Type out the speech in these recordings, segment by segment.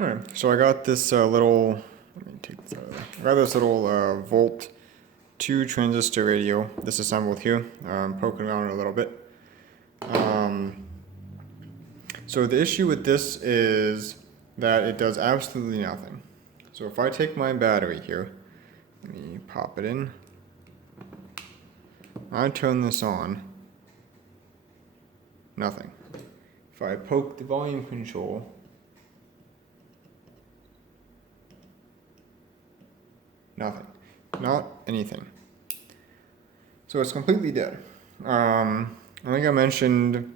Alright, so I got this little, let me take this out of there. I got this little volt 2 transistor radio disassembled here. I'm poking around a little bit. So the issue with this is that it does absolutely nothing. So if I take my battery here, let me pop it in. I turn this on, nothing. If I poke the volume control, nothing. Not anything. So it's completely dead. I think I mentioned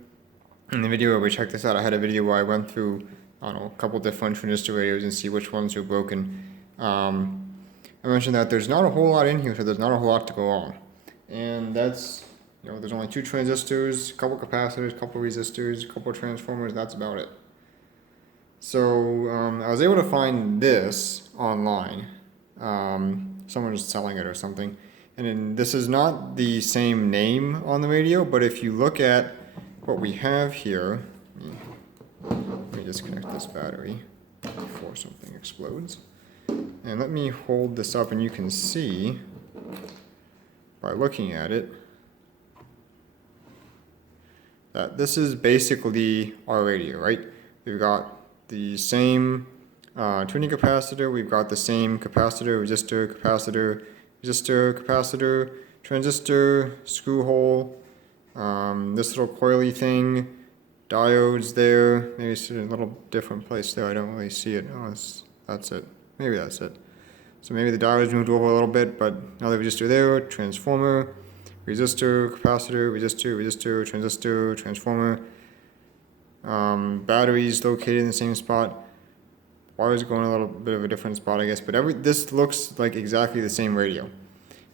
in the video where we checked this out, I had a video where I went through, I don't know, a couple different transistor radios and see which ones were broken. I mentioned that there's not a whole lot in here, so there's not a whole lot to go on. And that's, there's only 2 transistors, a couple capacitors, a couple resistors, a couple transformers, that's about it. So I was able to find this online. Someone was selling it or something. And then this is not the same name on the radio, but if you look at what we have here, let me disconnect this battery before something explodes. And let me hold this up and you can see by looking at it that this is basically our radio, right? We've got the same tuning capacitor, we've got the same capacitor, resistor, capacitor, resistor, capacitor, transistor, screw hole, this little coily thing, diodes there, maybe it's in a little different place there, I don't really see it. Oh, that's it. Maybe that's it. So maybe the diodes moved over a little bit, but another resistor there, transformer, resistor, capacitor, resistor, resistor, transistor, transformer, batteries located in the same spot. Wires going a little bit of a different spot, I guess, but this looks like exactly the same radio.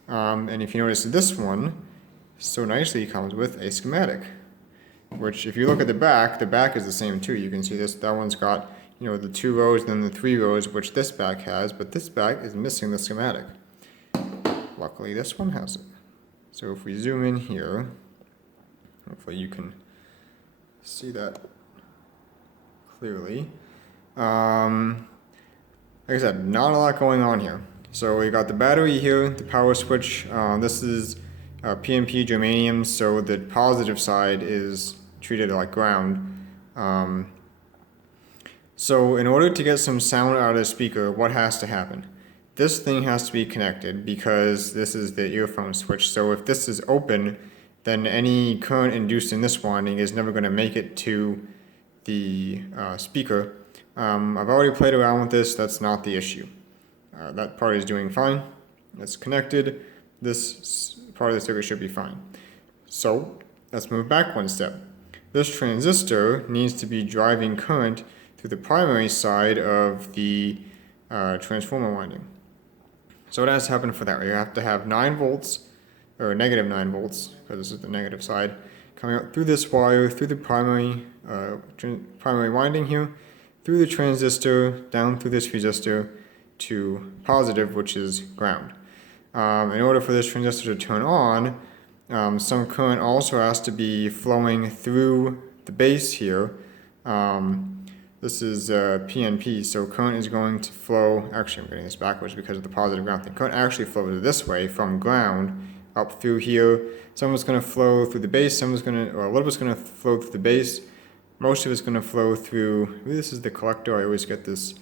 And if you notice, this one so nicely comes with a schematic, which if you look at the back is the same too. You can see that one's got, the 2 rows and then the 3 rows, which this back has, but this back is missing the schematic. Luckily, this one has it. So if we zoom in here, hopefully you can see that clearly. Like I said, not a lot going on here. So we got the battery here, the power switch. This is PNP germanium, so the positive side is treated like ground. So in order to get some sound out of the speaker, what has to happen? This thing has to be connected because this is the earphone switch. So if this is open, then any current induced in this winding is never going to make it to the speaker. I've already played around with this, that's not the issue. That part is doing fine, it's connected, this part of the circuit should be fine. So let's move back one step. This transistor needs to be driving current through the primary side of the transformer winding. So what has to happen for that? You have to have 9 volts, or negative 9 volts, because this is the negative side, coming out through this wire, through the primary winding here, through the transistor, down through this resistor to positive, which is ground. In order for this transistor to turn on, some current also has to be flowing through the base here. This is PNP, so current is going to flow, actually I'm getting this backwards because of the positive ground thing. Current actually flows this way from ground up through here. Some of it's going to flow through the base, a little bit's going to flow through the base. Most of it's going to flow through, maybe this is the collector, I always get this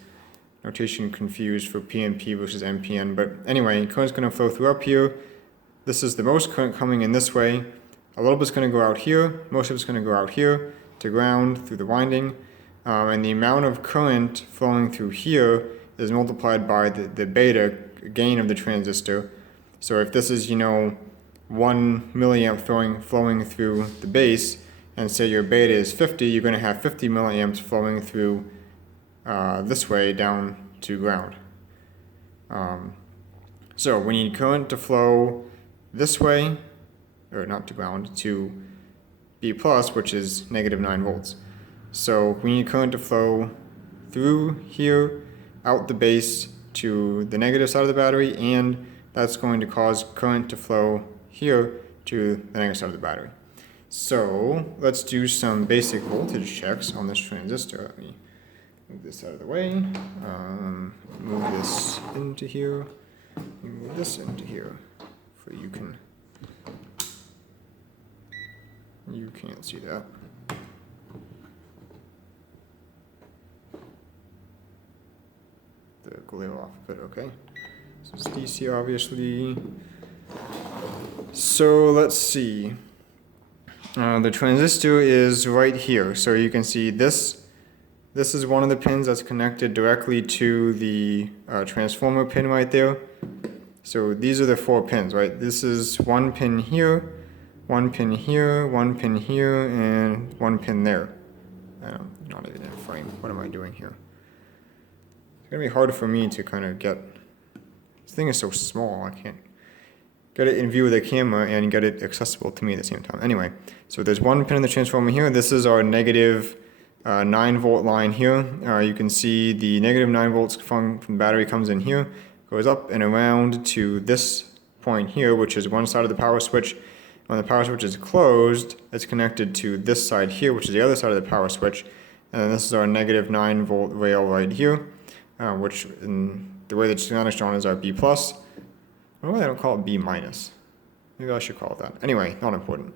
notation confused for PNP versus NPN, but anyway, current's going to flow through up here. This is the most current coming in this way. A little bit's going to go out here, most of it's going to go out here to ground through the winding, and the amount of current flowing through here is multiplied by the beta gain of the transistor. So if this is, 1 milliamp flowing through the base, and say your beta is 50, you're going to have 50 milliamps flowing through this way down to ground. So we need current to flow this way, or not to ground, to B+, which is negative 9 volts. So we need current to flow through here, out the base to the negative side of the battery, and that's going to cause current to flow here to the negative side of the battery. So let's do some basic voltage checks on this transistor. Let me Move this out of the way. Move this into here. Move this into here. So you can't see that. The glare off of it, okay. So it's DC obviously. So let's see. The transistor is right here. So you can see this is one of the pins that's connected directly to the transformer pin right there. So these are the 4 pins, right? This is one pin here, one pin here, one pin here, and one pin there. Not even in frame. What am I doing here? It's gonna be hard for me to kind of get. This thing is so small, I can't get it in view of the camera and get it accessible to me at the same time. Anyway, so there's one pin in the transformer here. This is our negative 9-volt line here. You can see the negative 9 volts from the battery comes in here, goes up and around to this point here, which is one side of the power switch. When the power switch is closed, it's connected to this side here, which is the other side of the power switch. And then this is our negative 9 volt rail right here, which in the way the schematic is drawn is our B+. I don't know why I don't call it B-. Maybe I should call it that. Anyway, not important.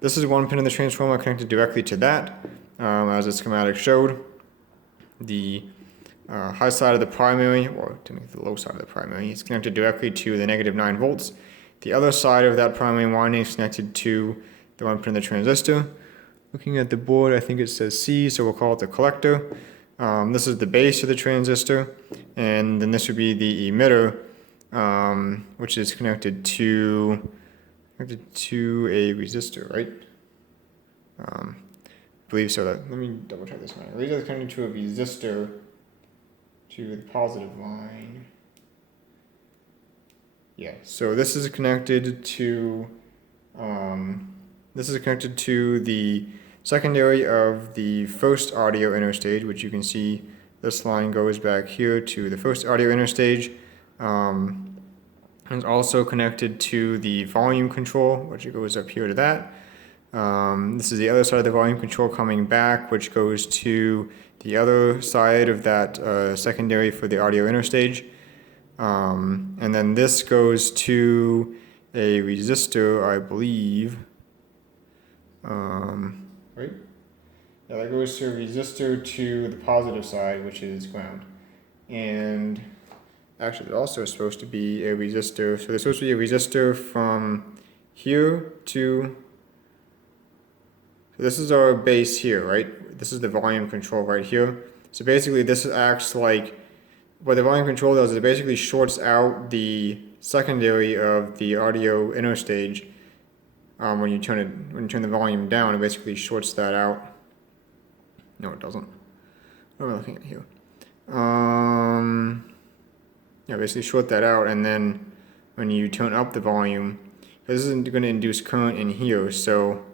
This is one pin in the transformer connected directly to that, as the schematic showed. The high side of the primary, or to make the low side of the primary, is connected directly to the negative 9 volts. The other side of that primary winding is connected to the one pin in the transistor. Looking at the board, I think it says C, so we'll call it the collector. This is the base of the transistor, and then this would be the emitter, which is connected to a resistor, right? I believe so. Let me double check this one. I believe it's connected to a resistor to the positive line. Yeah. So this is connected to the secondary of the first audio interstage, which you can see this line goes back here to the first audio interstage. It's also connected to the volume control, which goes up here to that. This is the other side of the volume control coming back, which goes to the other side of that secondary for the audio interstage. And then this goes to a resistor, I believe. Right? Yeah, that goes to a resistor to the positive side, which is ground. And actually, there's also supposed to be a resistor. So there's supposed to be a resistor from here to. So this is our base here, right? This is the volume control right here. So basically, this acts like what the volume control does is it basically shorts out the secondary of the audio interstage. When you turn the volume down, it basically shorts that out. No, it doesn't. What am I looking at here? Yeah, basically short that out, and then when you turn up the volume, this isn't going to induce current in here, so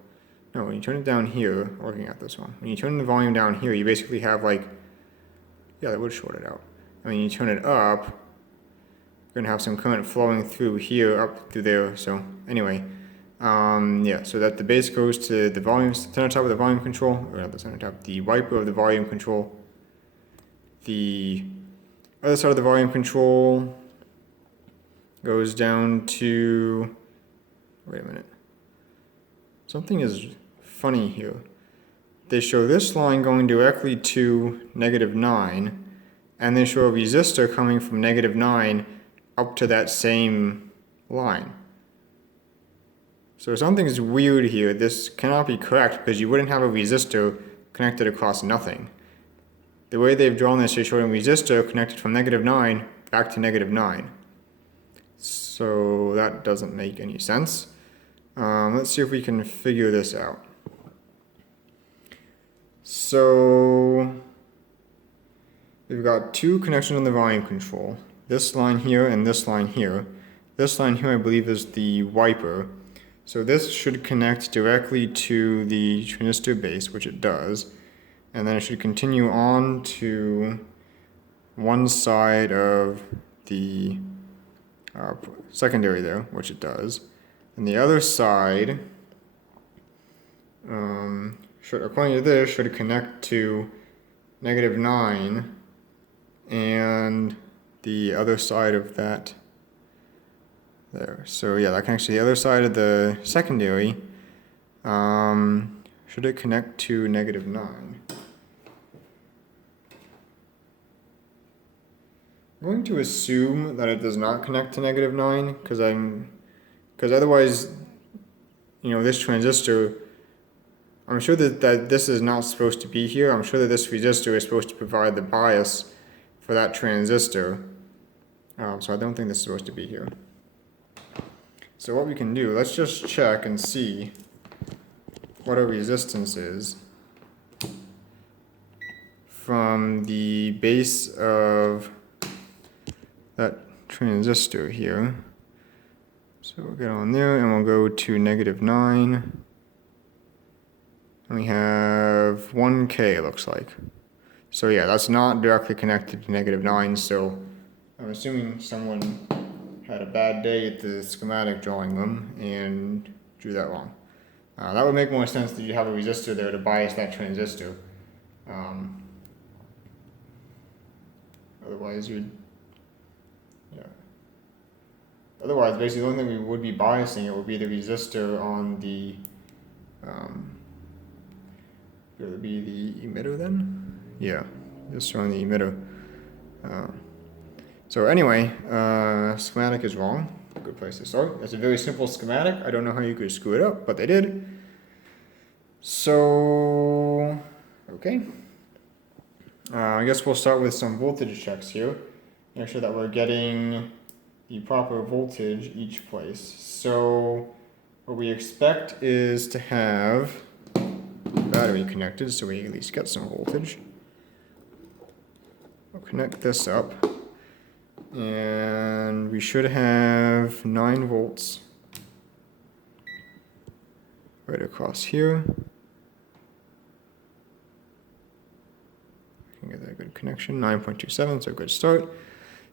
no, when you turn it down here, looking at this one, when you turn the volume down here, you basically have like, yeah, that would short it out. And when you turn it up, you're going to have some current flowing through here, up through there, so anyway. Yeah, so that the base goes to the volume, center top of the volume control, or not the center top, the wiper of the volume control. The other side of the volume control goes down to, wait a minute, something is funny here. They show this line going directly to -9, and they show a resistor coming from -9 up to that same line. So something's weird here. This cannot be correct because you wouldn't have a resistor connected across nothing. The way they've drawn this, they're showing a resistor connected from -9 back to -9. So that doesn't make any sense. Let's see if we can figure this out. So we've got two connections on the volume control. This line here and this line here. This line here, I believe, is the wiper. So this should connect directly to the transistor base, which it does. And then it should continue on to one side of the secondary there, which it does. And the other side, according to this, should connect to -9 and the other side of that there. So yeah, that connects to the other side of the secondary. Should it connect to -9? I'm going to assume that it does not connect to -9 because otherwise, you know, this transistor, I'm sure that this is not supposed to be here. I'm sure that this resistor is supposed to provide the bias for that transistor. So I don't think this is supposed to be here. So what we can do, let's just check and see what our resistance is from the base of that transistor here. So we'll get on there and we'll go to -9. And we have 1K, it looks like. So yeah, that's not directly connected to -9, so I'm assuming someone had a bad day at the schematic drawing them and drew that wrong. That would make more sense that you have a resistor there to bias that transistor. Otherwise, Otherwise, basically, the only thing we would be biasing it would be the resistor on the. It would be the emitter then? Yeah, resistor on the emitter. So anyway, schematic is wrong. Good place to start. It's a very simple schematic. I don't know how you could screw it up, but they did. So, okay. I guess we'll start with some voltage checks here. Make sure that we're getting the proper voltage each place. So what we expect is to have battery connected, so we at least get some voltage. We'll connect this up, and we should have 9 volts right across here. I can get that good connection, 9.27, so a good start.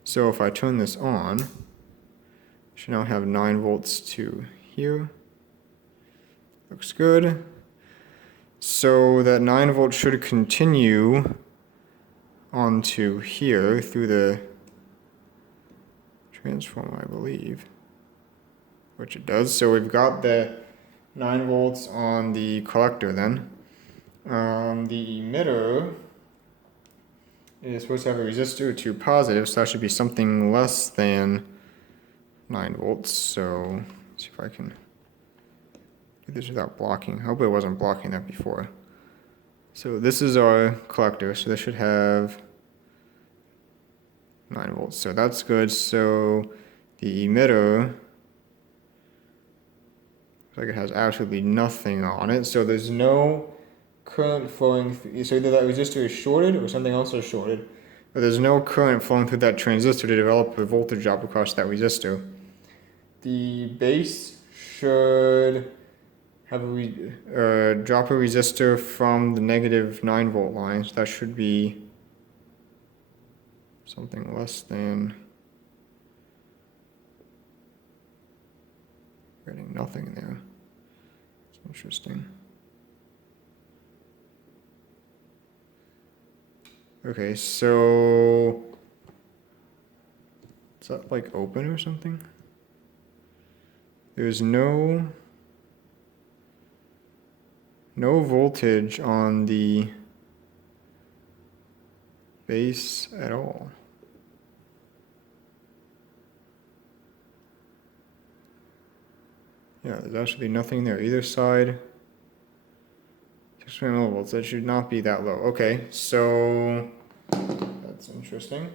So if I turn this on, I should now have 9 volts to here. Looks good. So that 9 volts should continue onto here through the transformer, I believe, which it does. So we've got the 9 volts on the collector then. The emitter is supposed to have a resistor to positive, so that should be something less than 9 volts. So let's see if I can do this without blocking. I hope it wasn't blocking that before. So this is our collector, so this should have 9 volts. So that's good. So the emitter looks like it has absolutely nothing on it. So there's no current flowing through. So either that resistor is shorted or something else is shorted. But there's no current flowing through that transistor to develop a voltage drop across that resistor. The base should have a drop a resistor from the -9 volt line, so that should be something less than, getting nothing there. It's interesting. Okay, so is that like open or something? There's no voltage on the base at all. Yeah, there's actually nothing there either side. 6 millivolts, that should not be that low. Okay, so that's interesting.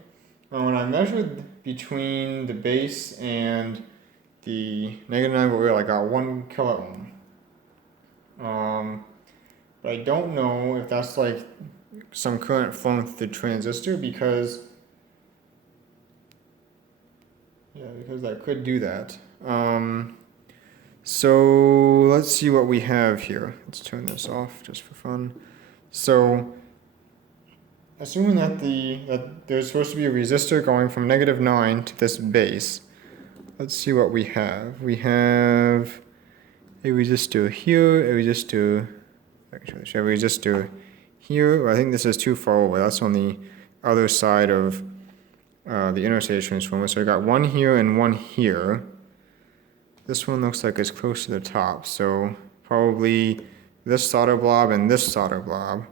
When I measured between the base and the -9 volt rail, I got 1 kilo ohm. But I don't know if that's like some current flowing through the transistor because that could do that. So let's see what we have here. Let's turn this off just for fun. So assuming that there's supposed to be a resistor going from -9 to this base, let's see what we have. We have a resistor here, a resistor here. I think this is too far away. That's on the other side of the interstate transformer. So I got one here and one here. This one looks like it's close to the top, so probably this solder blob and this solder blob.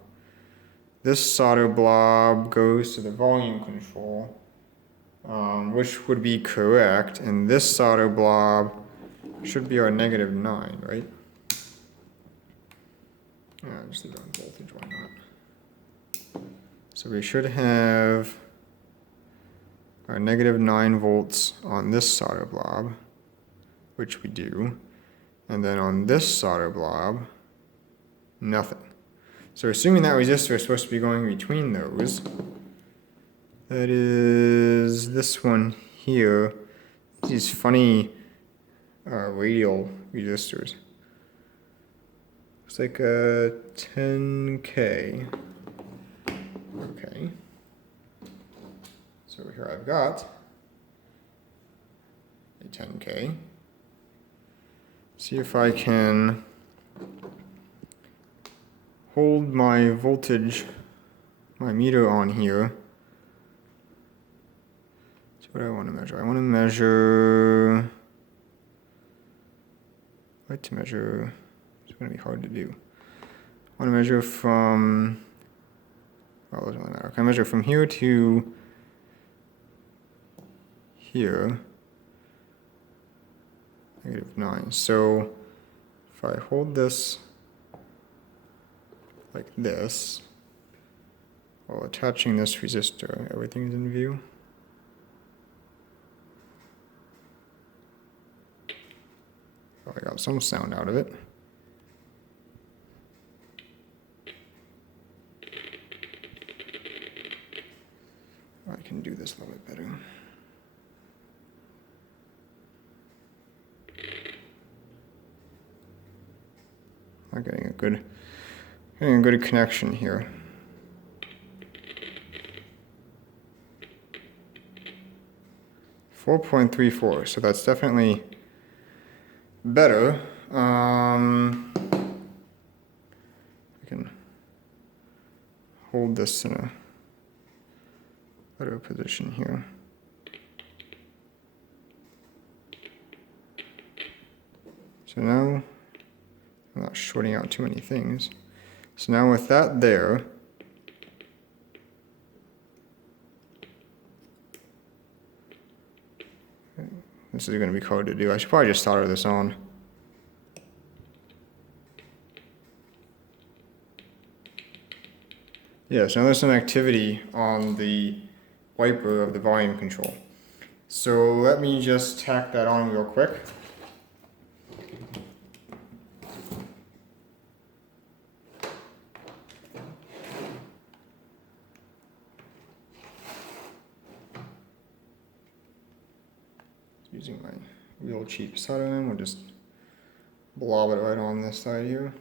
This solder blob goes to the volume control, which would be correct, and this solder blob should be our -9, right? Yeah, just leave it on voltage, why not? So we should have our -9 volts on this solder blob, which we do, and then on this solder blob, nothing. So assuming that resistor is supposed to be going between those, that is this one here, these funny radial resistors. It's like a 10K. Okay. So here I've got a 10K. See if I can hold my voltage, my meter on here. So what do I want to measure? I want to measure, I like to measure, it's going to be hard to do. I want to measure from, well, it doesn't really matter. Can I measure from here to here? -9. So if I hold this like this, while attaching this resistor, everything's in view. Oh, I got some sound out of it. I can do this a little bit better. I'm getting a good connection here. .34, so that's definitely better. I can hold this in a better position here. So now I'm not shorting out too many things. So now with that there, this is going to be hard to do. I should probably just solder this on. Yeah, so now there's some activity on the wiper of the volume control. So let me just tack that on real quick. Using my real cheap soldering, we'll just blob it right on this side here.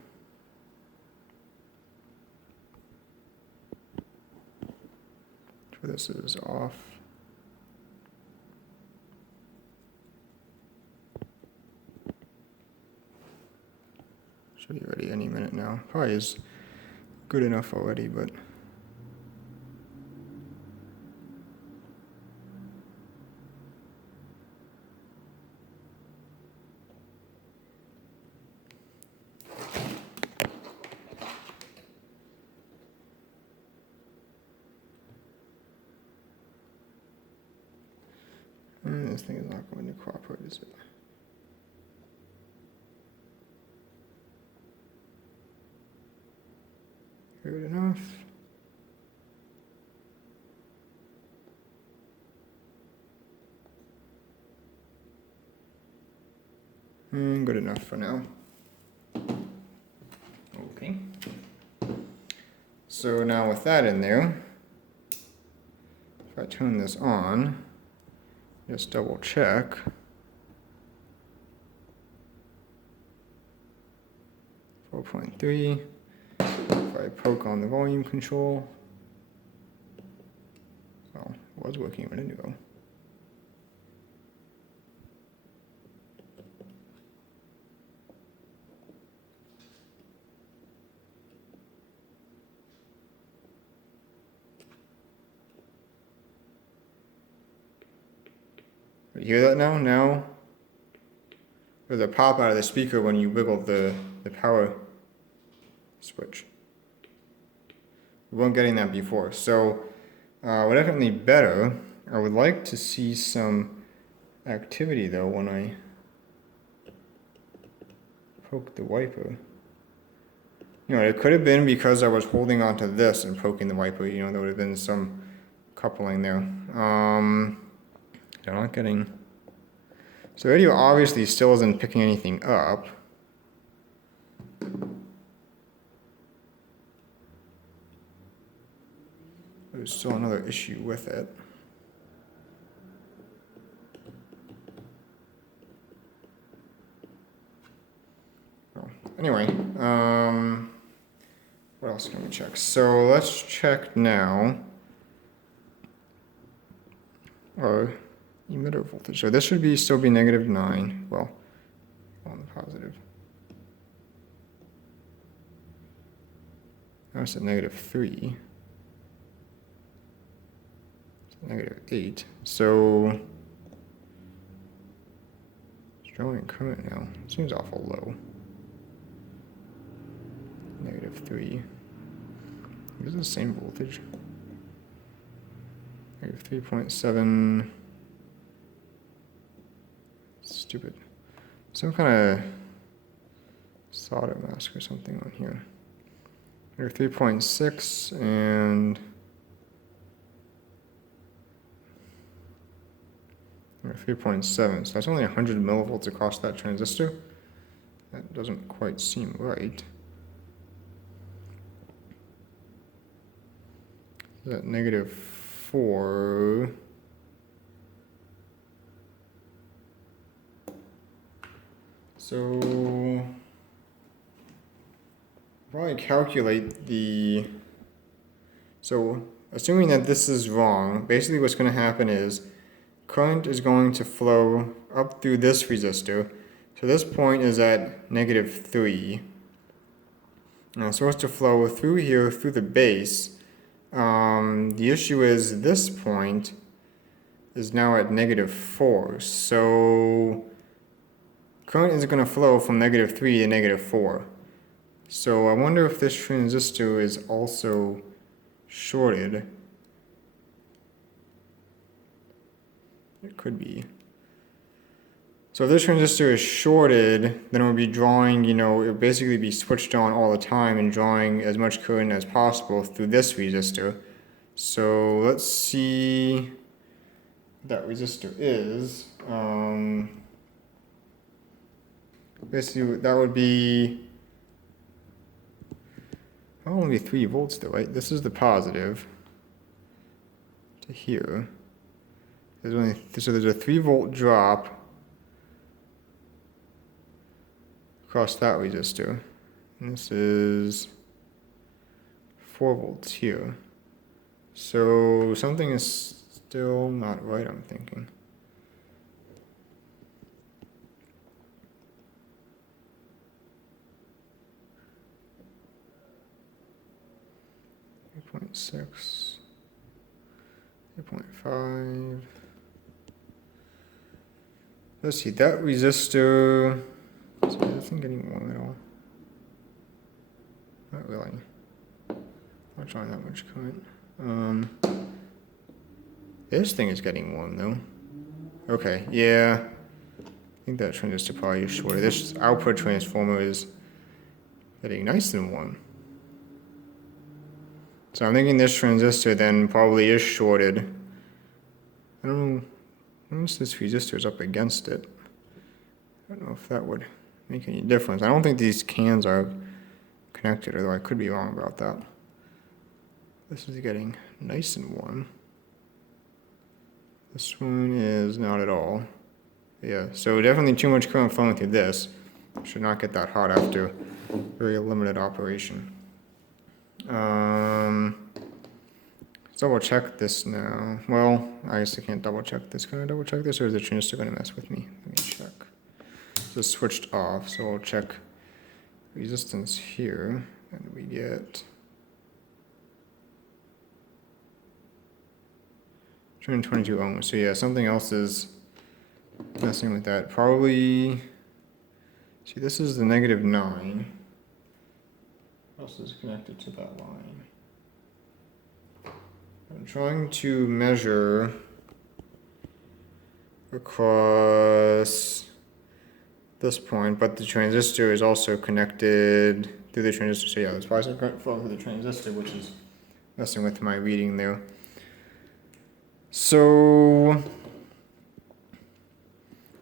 So this is off. Should be ready any minute now. Probably is good enough already, but this thing is not going to cooperate, is it? Good enough. And good enough for now. Okay. So now with that in there, if I turn this on, just double check. .3. If I poke on the volume control, well, it was working a minute ago. You hear that now? Now there's a pop out of the speaker when you wiggle the power switch. We weren't getting that before. So we're definitely better. I would like to see some activity though when I poke the wiper. You know, it could have been because I was holding onto this and poking the wiper. You know, there would have been some coupling there. They're not getting... So radio obviously still isn't picking anything up. There's still another issue with it. Oh, anyway, what else can we check? So let's check now our emitter voltage. So this should still be -9. Well, on the positive. Now it's at -3. It's -8. So it's drawing current now. Seems awful low. -3. This is the same voltage. -3.7. Stupid. Some kind of solder mask or something on here. 3.6 and 3.7. So that's only 100 millivolts across that transistor. That doesn't quite seem right. Is that -4? So probably calculate the, so assuming that this is wrong, basically what's going to happen is current is going to flow up through this resistor. So this point is at -3. Now it's supposed to flow through here, through the base. The issue is this point is now at -4. So current is going to flow from -3 to -4. So I wonder if this transistor is also shorted. It could be. So if this transistor is shorted, then it would be drawing, you know, it would basically be switched on all the time and drawing as much current as possible through this resistor. So let's see what that resistor is. Basically, that would be, that would only be 3 volts though, right? This is the positive to here. There's only, so there's a 3-volt drop across that resistor. And this is 4 volts here. So something is still not right, I'm thinking. .6, 8.5. Let's see, that resistor, is that thing getting warm at all? Not really. Not drawing that much current. This thing is getting warm though. Okay, yeah. I think that transistor probably is shorter. This output transformer is getting nice and warm. So I'm thinking this transistor then probably is shorted. I don't know. Once this resistor is up against it, I don't know if that would make any difference. I don't think these cans are connected, although I could be wrong about that. This is getting nice and warm. This one is not at all. Yeah, so definitely too much current flowing through this. Should not get that hot after very limited operation. Let's double check this now. Well, I guess I can't double check this. Can I double check this, or is the transistor going to mess with me? Let me check. This switched off, so I'll check resistance here, and we get 222 ohms. So yeah, something else is messing with that. Probably, see, this is the -9. What else is connected to that line? I'm trying to measure across this point, but the transistor is also connected through the transistor. So yeah, there's probably some current flow through the transistor, which is messing with my reading there. So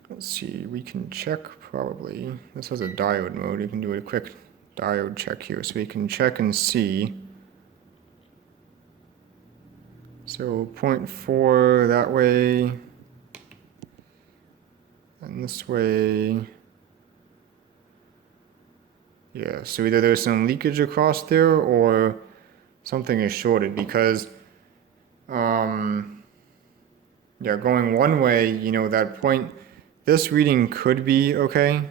let's see, we can check probably. This has a diode mode. You can do a quick diode check here, so we can check and see. So 0.4 that way, and this way. Yeah, so either there's some leakage across there or something is shorted because, yeah, going one way, you know, that point, this reading could be okay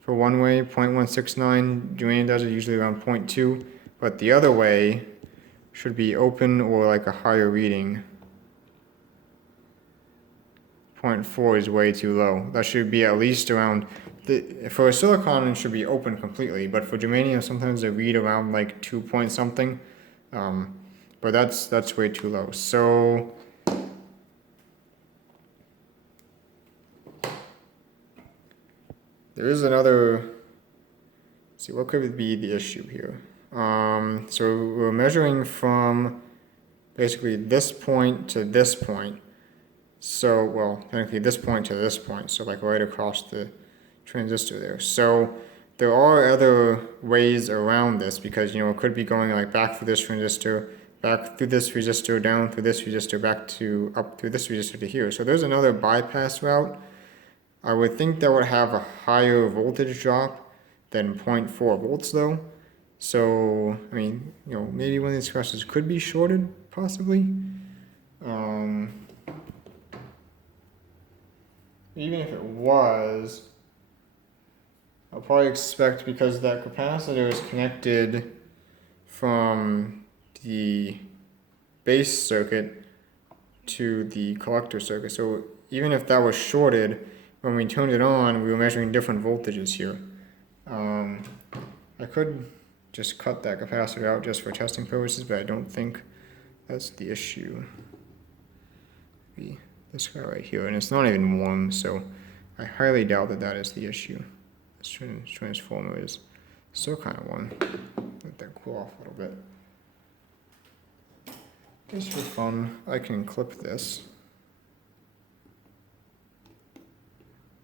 for one way, 0.169. Julian does it usually around 0.2, but the other way should be open or like a higher reading. 0.4 is way too low. That should be at least around, for a silicon it should be open completely, but for germanium sometimes they read around like 2 point something, but that's way too low. So there is another, let's see, what could be the issue here? So we're measuring from basically this point to this point. So, well, technically this point to this point, so like right across the transistor there. So there are other ways around this because, you know, it could be going like back through this transistor, back through this resistor, down through this resistor, back to up through this resistor to here. So there's another bypass route. I would think that would have a higher voltage drop than 0.4 volts though. So, I mean, you know, maybe one of these capacitors could be shorted, possibly. Even if it was, I'll probably expect, because that capacitor is connected from the base circuit to the collector circuit. So even if that was shorted, when we turned it on, we were measuring different voltages here. I could just cut that capacitor out just for testing purposes, but I don't think that's the issue. This guy right here, and it's not even warm, so I highly doubt that that is the issue. This transformer is still kind of warm. Let that cool off a little bit. Just for fun, I can clip this.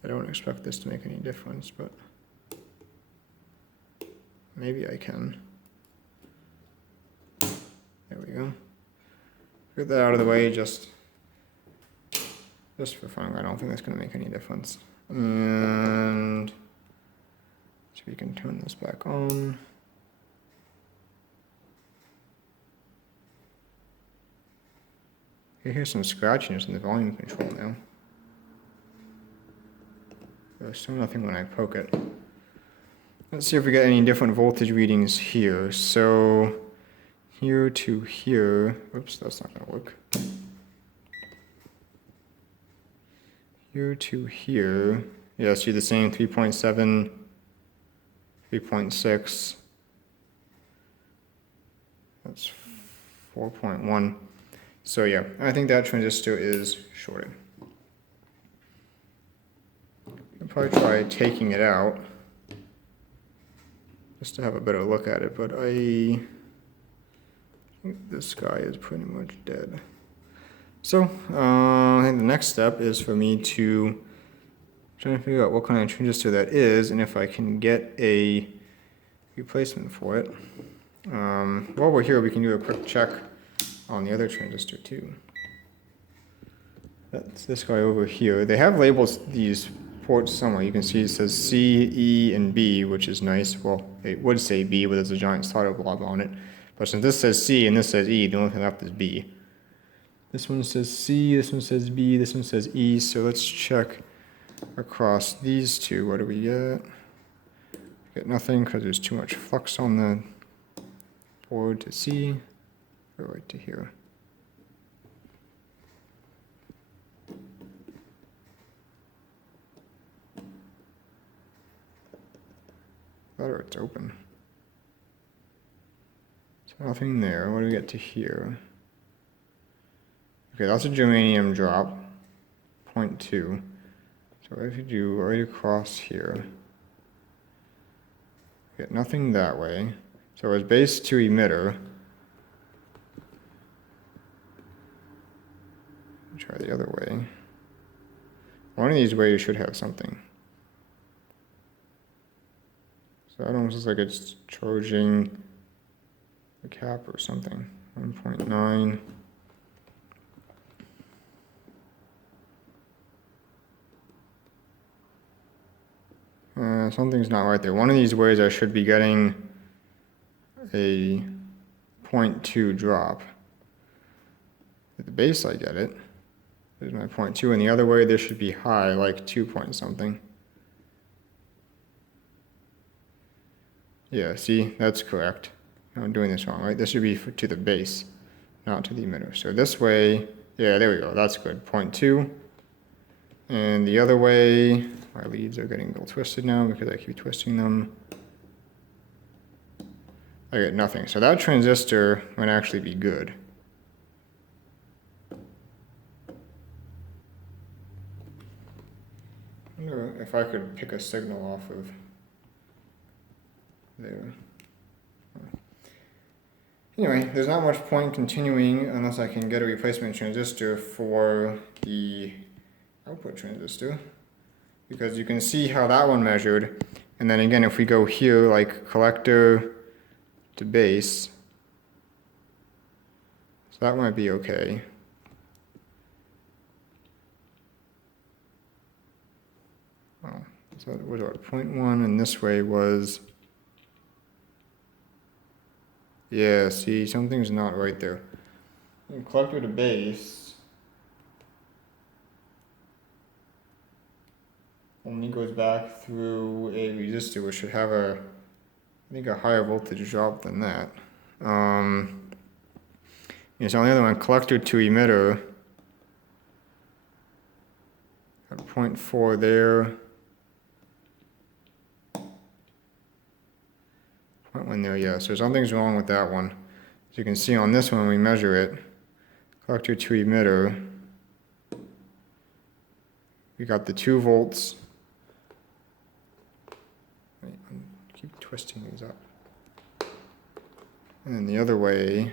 I don't expect this to make any difference, but maybe I can. There we go. Get that out of the way just for fun. I don't think that's going to make any difference. And so we can turn this back on. You hear some scratchiness in the volume control now. There's still nothing when I poke it. Let's see if we get any different voltage readings here. So here to here, oops, that's not going to work. Here to here, yeah, see the same 3.7, 3.6, that's 4.1. So yeah, I think that transistor is shorted. I'll probably try taking it out just to have a better look at it, but I think this guy is pretty much dead. So I think the next step is for me to try to figure out what kind of transistor that is and if I can get a replacement for it. While we're here, we can do a quick check on the other transistor too. That's this guy over here. They have labeled these ports somewhere. You can see it says C, E, and B, which is nice. Well, it would say B, but there's a giant starter blob on it. But since this says C and this says E, the only thing left is B. This one says C, this one says B, this one says E, so let's check across these two. What do we get? We get nothing because there's too much flux on the board to see. Go right to here. or it's open. So nothing there. What do we get to here? Okay, that's a germanium drop, 0.2. So if you do right across here, get nothing that way. So it's base to emitter. Try the other way. One of these ways should have something. So that almost looks like it's charging the cap or something. 1.9. Something's not right there. One of these ways I should be getting a 0.2 drop. At the base I get it. There's my 0.2, and the other way there should be high, like 2 point something. Yeah, see, that's correct. I'm doing this wrong, right? This should be to the base, not to the emitter. So this way, yeah, there we go, that's good, 0.2. And the other way, my leads are getting a little twisted now because I keep twisting them. I get nothing. So that transistor might actually be good. I wonder if I could pick a signal off of there. Anyway, there's not much point continuing unless I can get a replacement transistor for the output transistor, because you can see how that one measured. And then again, if we go here, like collector to base, so that might be okay. Oh, so it was what, 0.1, and this way was, yeah, see, something's not right there. And collector to base only goes back through a resistor, which should have a, I think, a higher voltage drop than that. Yeah, so on the other one, collector to emitter, got 0.4 there. 0.1 there, yeah, so something's wrong with that one. As you can see on this one, when we measure it, collector to emitter, we got the 2 volts. Wait, I keep twisting these up. And then the other way,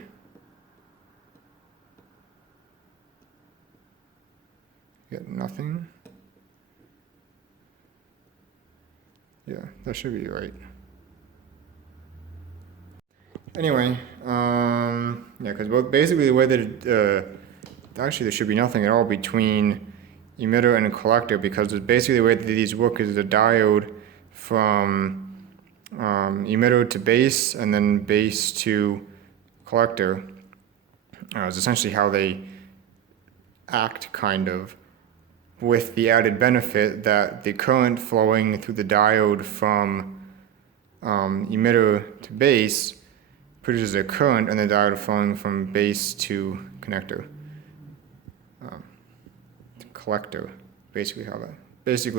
you get nothing. Yeah, that should be right. Anyway, yeah, because basically the way that actually there should be nothing at all between emitter and collector, because basically the way that these work is the diode from emitter to base and then base to collector is essentially how they act, kind of, with the added benefit that the current flowing through the diode from emitter to base produces a current, and the diode flowing from base to connector, to collector. Basically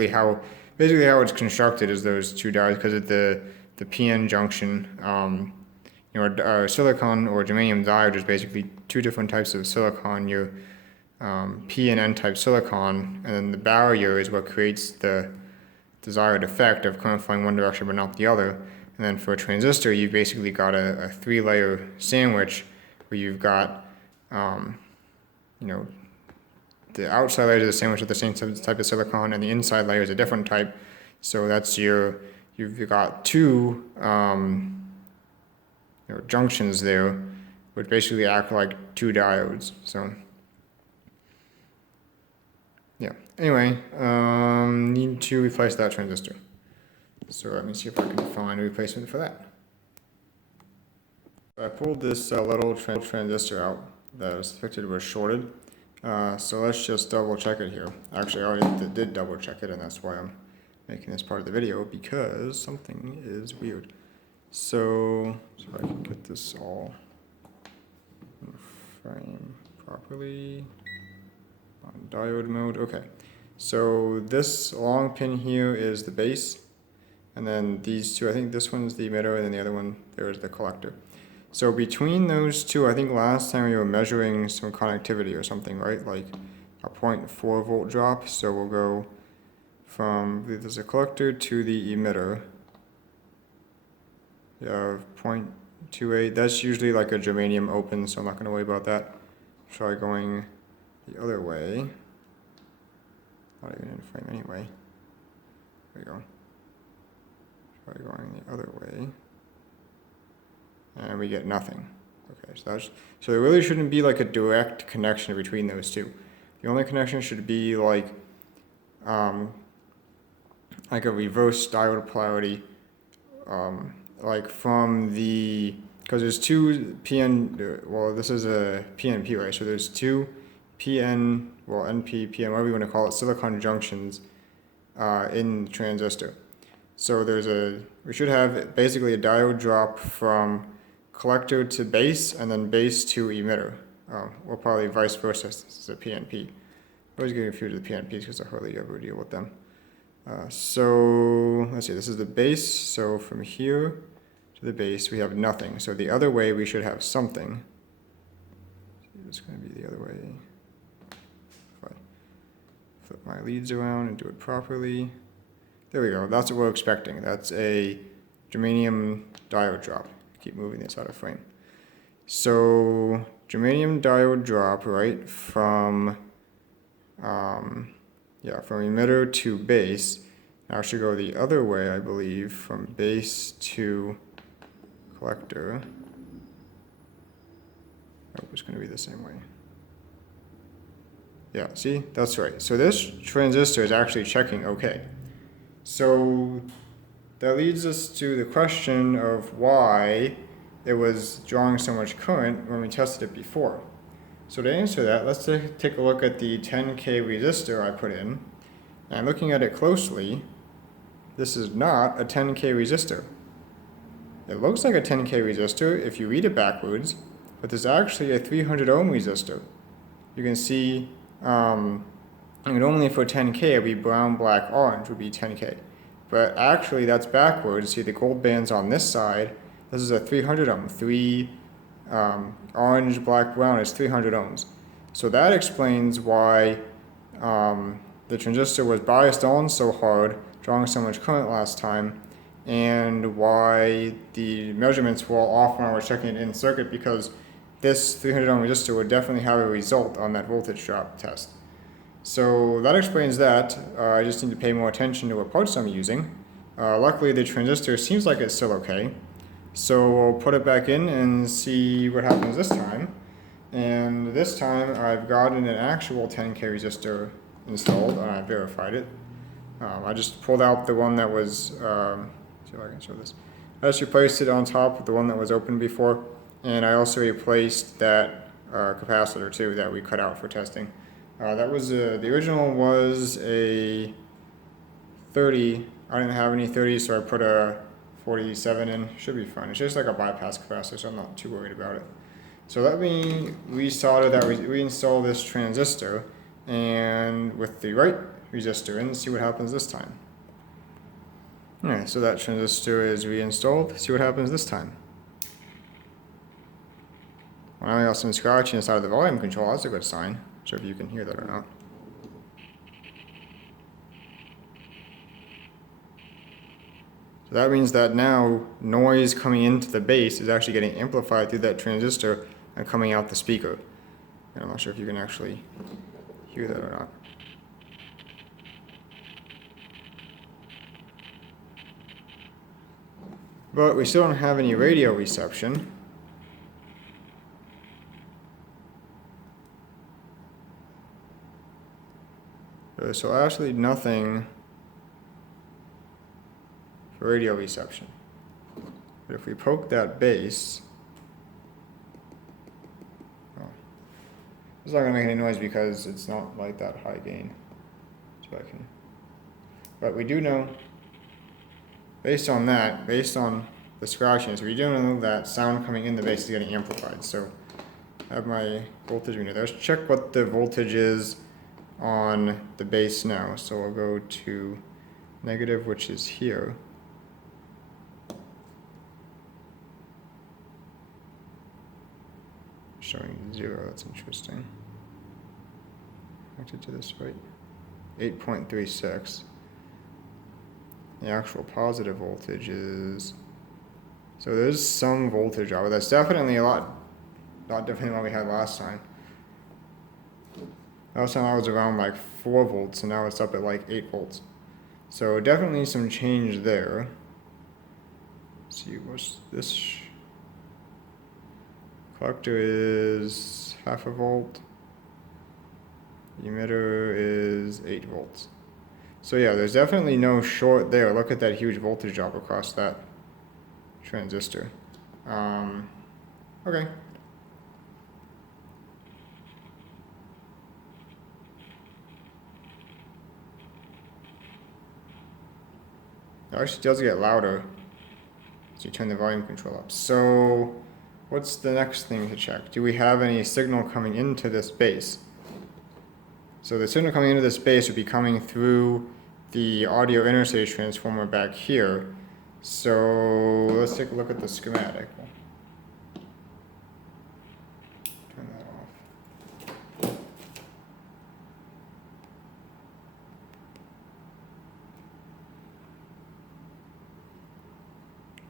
how it's constructed is those 2 diodes, because of the PN junction. Silicon or germanium diode is basically 2 different types of silicon. Your P and N type silicon, and then the barrier is what creates the desired effect of current flowing one direction but not the other. And then for a transistor, you've basically got a 3-layer sandwich where you've got, the outside layers of the sandwich with the same type of silicon, and the inside layer is a different type. So that's you've got 2 junctions there, which basically act like 2 diodes. So yeah. Anyway, need to replace that transistor. So let me see if I can find a replacement for that. I pulled this little transistor out that was suspected was shorted. So let's just double check it here. Actually, I already did double check it, and that's why I'm making this part of the video, because something is weird. So I can get this all in frame properly on diode mode. Okay. So this long pin here is the base, And then these two, I think this one's the emitter, and then the other one there is the collector. So between those two, I think last time we were measuring some connectivity or something, right? Like a 0.4 volt drop. So we'll go from, I believe there's a collector to the emitter. You have 0.28. That's usually like a germanium open, so I'm not going to worry about that. Try going the other way. Not even in frame anyway. There we go. Try going the other way. And we get nothing. Okay, so there really shouldn't be like a direct connection between those two. The only connection should be like a reverse diode polarity, like from the, because there's two PN, well this is a PNP, right? So there's two PN, well NP, PN, whatever you want to call it, silicon junctions in the transistor. So we should have basically a diode drop from collector to base, and then base to emitter. Or probably vice versa, this is a PNP. I always get confused with PNPs because I hardly ever deal with them. So let's see, this is the base. So from here to the base, we have nothing. So the other way, we should have something. It's going to be the other way. If I flip my leads around and do it properly. There we go. That's what we're expecting. That's a germanium diode drop. Keep moving this out of frame. So germanium diode drop, right, from emitter to base. Now I should go the other way, I believe, from base to collector. Oh, it's going to be the same way. Yeah, see, that's right. So this transistor is actually checking okay. So that leads us to the question of why it was drawing so much current when we tested it before. So to answer that, let's take a look at the 10K resistor I put in. And looking at it closely, this is not a 10K resistor. It looks like a 10K resistor if you read it backwards, but there's actually a 300 ohm resistor. You can see, normally for 10K it would be brown, black, orange would be 10K. But actually that's backwards. See the gold band's on this side. This is a 300 ohm. Orange, black, brown is 300 ohms. So that explains why the transistor was biased on so hard, drawing so much current last time, and why the measurements were all off when I was checking it in circuit, because this 300 ohm resistor would definitely have a result on that voltage drop test. So that explains that. I just need to pay more attention to what parts I'm using. Luckily the transistor seems like it's still okay. So we'll put it back in and see what happens this time. And this time I've gotten an actual 10K resistor installed, and I verified it. I just pulled out the one that was, see if I can show this. I just replaced it on top of the one that was open before, and I also replaced that capacitor too that we cut out for testing. That was the original was a 30. I didn't have any 30s, so I put a 47 in. Should be fine. It's just like a bypass capacitor, so I'm not too worried about it. So let me reinstall this transistor, and with the right resistor in, see what happens this time. Alright, so that transistor is reinstalled. See what happens this time. Well, now I got some scratching inside of the volume control. That's a good sign. Not sure if you can hear that or not. So that means that now noise coming into the base is actually getting amplified through that transistor and coming out the speaker. And I'm not sure if you can actually hear that or not. But we still don't have any radio reception. So actually nothing for radio reception. But if we poke that base, it's not going to make any noise because it's not like that high gain. So I can, but we do know, based on the scratching, so we do know that sound coming in the base is getting amplified. So I have my voltage meter. Let's check what the voltage is on the base now. So we'll go to negative, which is here. showing 0. That's interesting. Connected to this, right? 8.36. The actual positive voltage is, so there's some voltage out, but that's definitely a lot different than what we had last time. Last time I was around like 4 volts, and now it's up at like 8 volts. So definitely some change there. Let's see, what's this? Collector is 0.5 volt. Emitter is 8 volts. So yeah, there's definitely no short there. Look at that huge voltage drop across that transistor. Okay. It actually does get louder as you turn the volume control up. So what's the next thing to check? Do we have any signal coming into this base? So the signal coming into this base would be coming through the audio interstage transformer back here. So let's take a look at the schematic. Turn that off.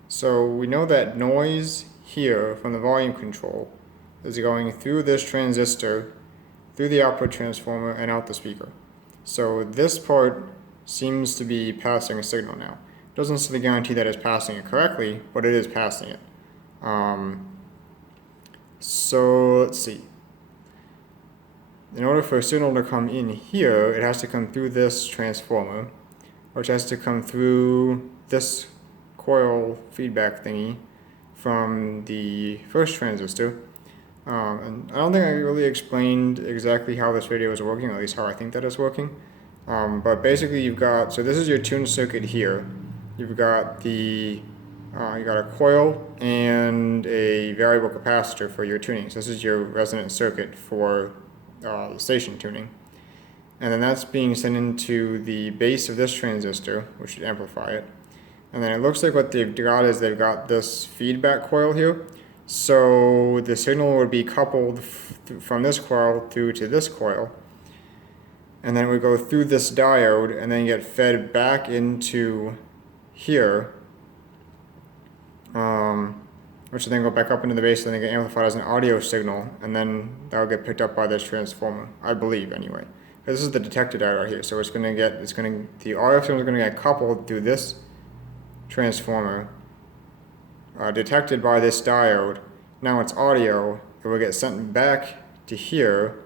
So we know that noise here from the volume control is going through this transistor, through the output transformer, and out the speaker. So this part seems to be passing a signal now. It doesn't necessarily guarantee that it's passing it correctly, but it is passing it. So let's see. In order for a signal to come in here, it has to come through this transformer, which has to come through this coil feedback thingy from the first transistor. And I don't think I really explained exactly how this radio is working, or at least how I think that is working. But basically you've got, so this is your tuned circuit here. You've got the, you got a coil and a variable capacitor for your tuning. So this is your resonant circuit for the station tuning. And then that's being sent into the base of this transistor, which should amplify it. And then it looks like what they've got is they've got this feedback coil here. So the signal would be coupled from this coil through to this coil. And then it would go through this diode and then get fed back into here, which will then go back up into the base and then get amplified as an audio signal, and then that will get picked up by this transformer, I believe anyway. This is the detector diode right here, so the RF signal is going to get coupled through this transformer, detected by this diode. Now it's audio. It will get sent back to here,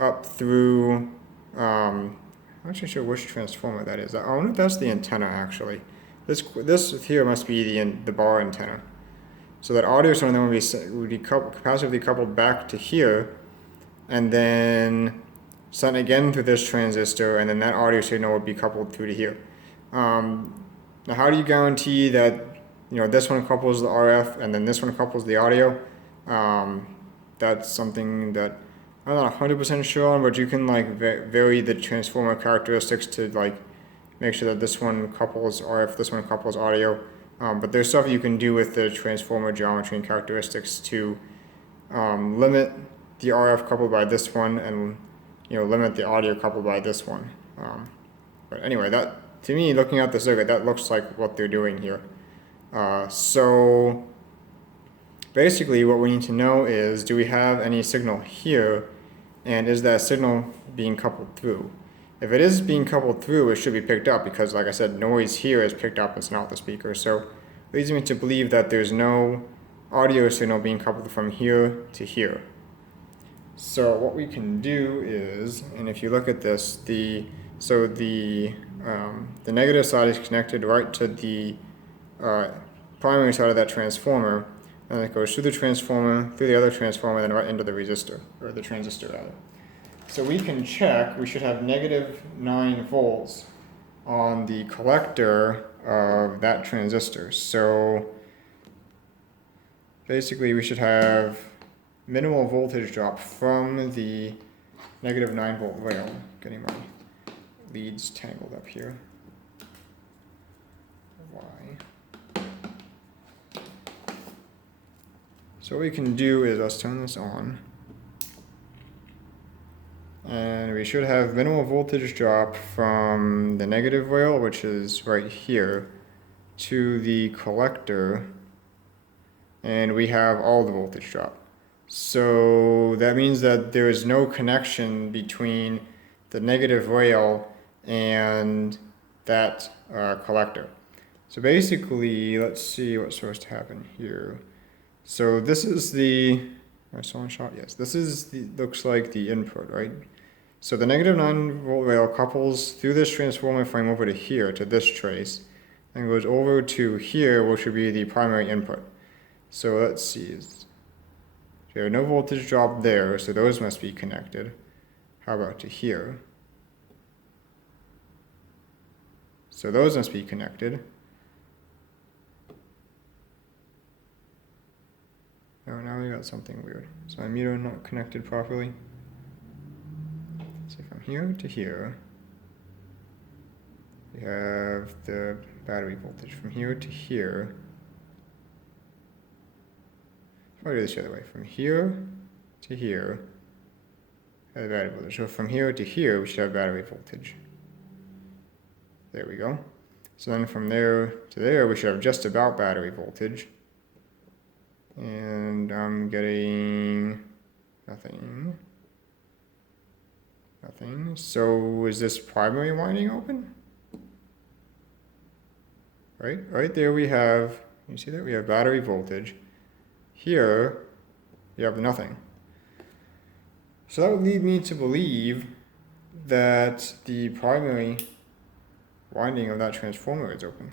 up through, I'm not sure which transformer that is. I wonder if that's the antenna actually. This here must be the bar antenna. So that audio signal then would be capacitively coupled back to here, and then sent again through this transistor, and then that audio signal would be coupled through to here. Now, how do you guarantee that this one couples the RF and then this one couples the audio? That's something that I'm not 100% sure on, but you can vary the transformer characteristics to make sure that this one couples RF, this one couples audio. But there's stuff you can do with the transformer geometry and characteristics to limit the RF coupled by this one and limit the audio coupled by this one. But anyway, that to me, looking at the circuit, that looks like what they're doing here. So basically what we need to know is, do we have any signal here, and is that signal being coupled through? If it is being coupled through, it should be picked up because, like I said, noise here is picked up and it's not the speaker. So it leads me to believe that there's no audio signal being coupled from here to here. So what we can do is, and if you look at this, the negative side is connected right to the primary side of that transformer, and it goes through the transformer, through the other transformer, and then right into the resistor, or the transistor rather. So we can check, we should have -9 volts on the collector of that transistor. So basically we should have minimal voltage drop from the -9 volt rail. Getting my leads tangled up here. Why? So what we can do is let's turn this on. And we should have minimal voltage drop from the negative rail, which is right here, to the collector. And we have all the voltage drop. So that means that there is no connection between the negative rail and that collector. So basically, let's see what's supposed to happen here. So this is the, yes, this is the, looks like the input, right? So the negative 9-volt rail couples through this transformer frame over to here, to this trace, and goes over to here, which would be the primary input. So let's see, we have no voltage drop there, so those must be connected. How about to here? So those must be connected. Oh, now we got something weird. So my meter not connected properly. So from here to here, we have the battery voltage. From here to here, I'll do this the other way. From here to here, have the battery voltage. So from here to here, we should have battery voltage. There we go. So then from there to there, we should have just about battery voltage. And I'm getting nothing. Nothing. So is this primary winding open? Right there we have, you see that? We have battery voltage. Here, we have nothing. So that would lead me to believe that the primary winding of that transformer is open.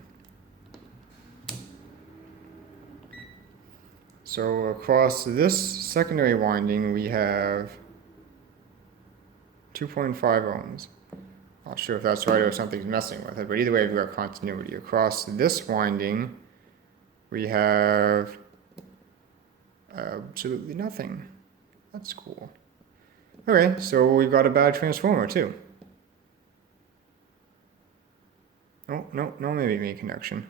So across this secondary winding, we have 2.5 ohms. Not sure if that's right or something's messing with it, but either way, we've got continuity. Across this winding, we have absolutely nothing. That's cool. Okay, so we've got a bad transformer too. Oh, no, maybe me connection.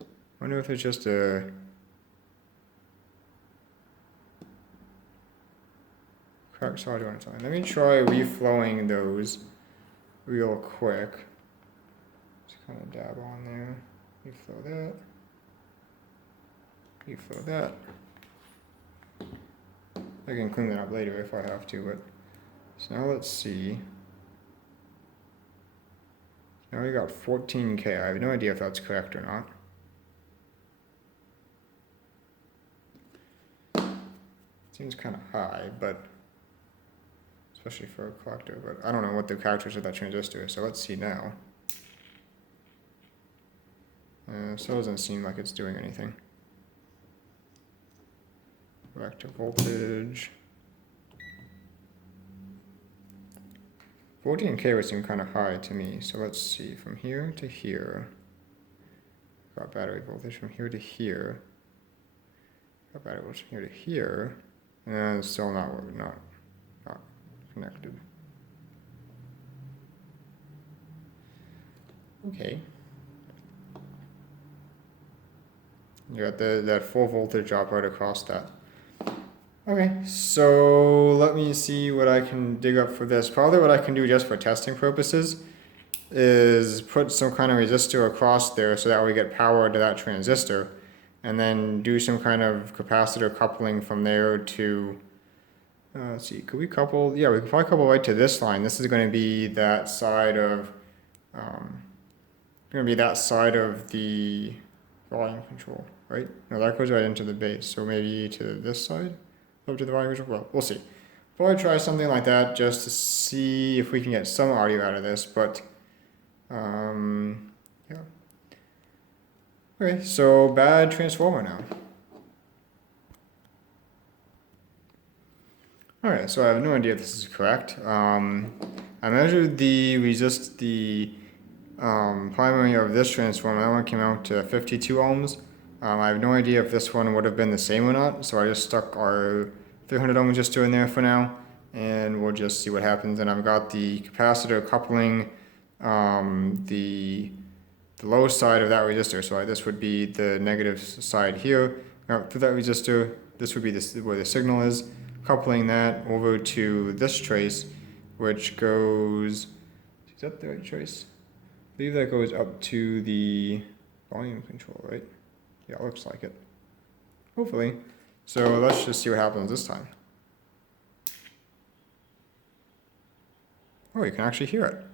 I wonder if it's just a cracked solder on time. Let me try reflowing those real quick. Just kind of dab on there. Reflow that. Reflow that. I can clean that up later if I have to, but so now let's see. Now we got 14K. I have no idea if that's correct or not. Seems kind of high, but especially for a collector, but I don't know what the characteristics of that transistor is, so let's see now. Still doesn't seem like it's doing anything. Back to voltage. 14K would seem kind of high to me, so let's see. From here to here, got battery voltage. From here to here, got battery voltage. From here to here, and it's still not connected. Okay. You got that full voltage drop right across that. Okay, so let me see what I can dig up for this. Probably what I can do just for testing purposes is put some kind of resistor across there so that we get power to that transistor, and then do some kind of capacitor coupling from there to, let's see, could we couple? Yeah, we could probably couple right to this line. This is going to be that side of, the volume control, right? No, that goes right into the base, so maybe to this side? Over to the volume control? Well, we'll see. Probably try something like that just to see if we can get some audio out of this, but yeah. Okay, so bad transformer now. Alright, so I have no idea if this is correct. I measured the primary of this transformer. That one came out to 52 ohms. I have no idea if this one would have been the same or not, so I just stuck our 300 ohm resistor in there for now, and we'll just see what happens. And I've got the capacitor coupling the the low side of that resistor. So this would be the negative side here. Now, through that resistor, this would be where the signal is. Coupling that over to this trace, which goes, is that the right trace? I believe that goes up to the volume control, right? Yeah, it looks like it. Hopefully. So let's just see what happens this time. Oh, you can actually hear it.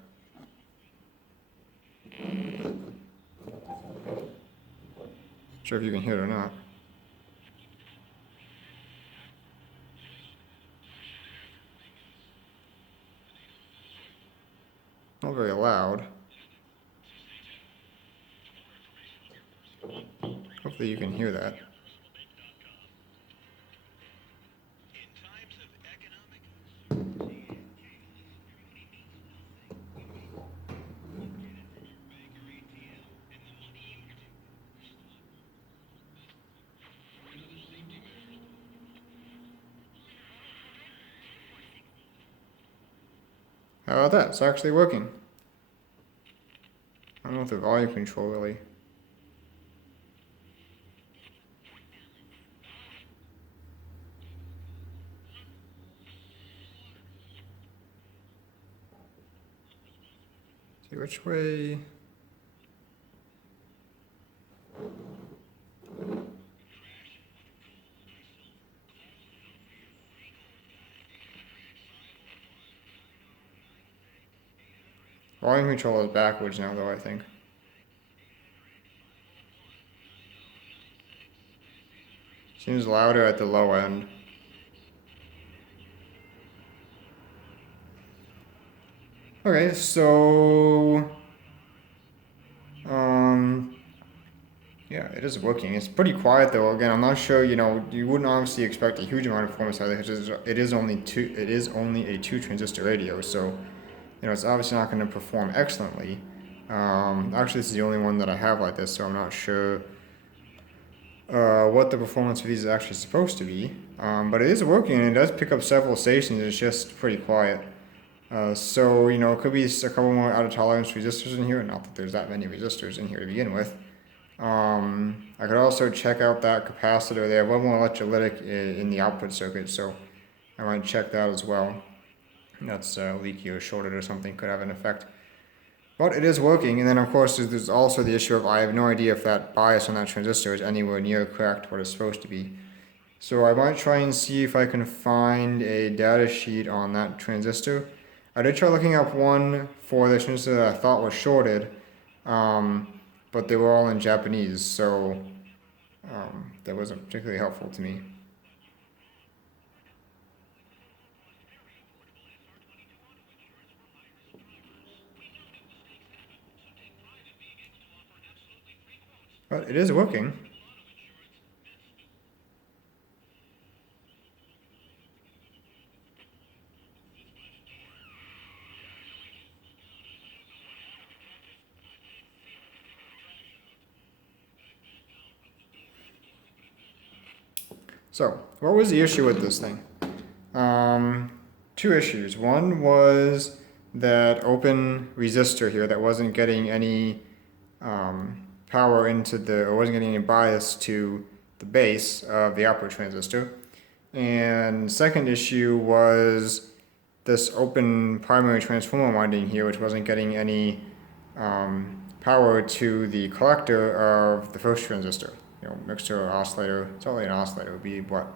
Not sure if you can hear it or not. Not very loud. Hopefully you can hear that. How about that? It's actually working. I don't know if the volume control really. See which way. Volume control is backwards now, though, I think. Seems louder at the low end. Okay, so yeah, it is working. It's pretty quiet though. Again, I'm not sure. You wouldn't obviously expect a huge amount of performance out of it because it is only a two transistor radio. So it's obviously not going to perform excellently. Actually, this is the only one that I have like this, so I'm not sure what the performance of these is actually supposed to be. But it is working and it does pick up several stations. It's just pretty quiet. So it could be a couple more out of tolerance resistors in here. Not that there's that many resistors in here to begin with. I could also check out that capacitor. They have one more electrolytic in the output circuit, so I might check that as well. That's leaky or shorted or something, could have an effect. But it is working, and then of course there's also the issue of I have no idea if that bias on that transistor is anywhere near correct what it's supposed to be. So I might try and see if I can find a data sheet on that transistor. I did try looking up one for the transistor that I thought was shorted, but they were all in Japanese, so that wasn't particularly helpful to me. But it is working. So, what was the issue with this thing? Two issues. One was that open resistor here that wasn't getting any power or wasn't getting any bias to the base of the output transistor. And second issue was this open primary transformer winding here, which wasn't getting any power to the collector of the first transistor. Mixer or oscillator. It's not really an oscillator. It would be what?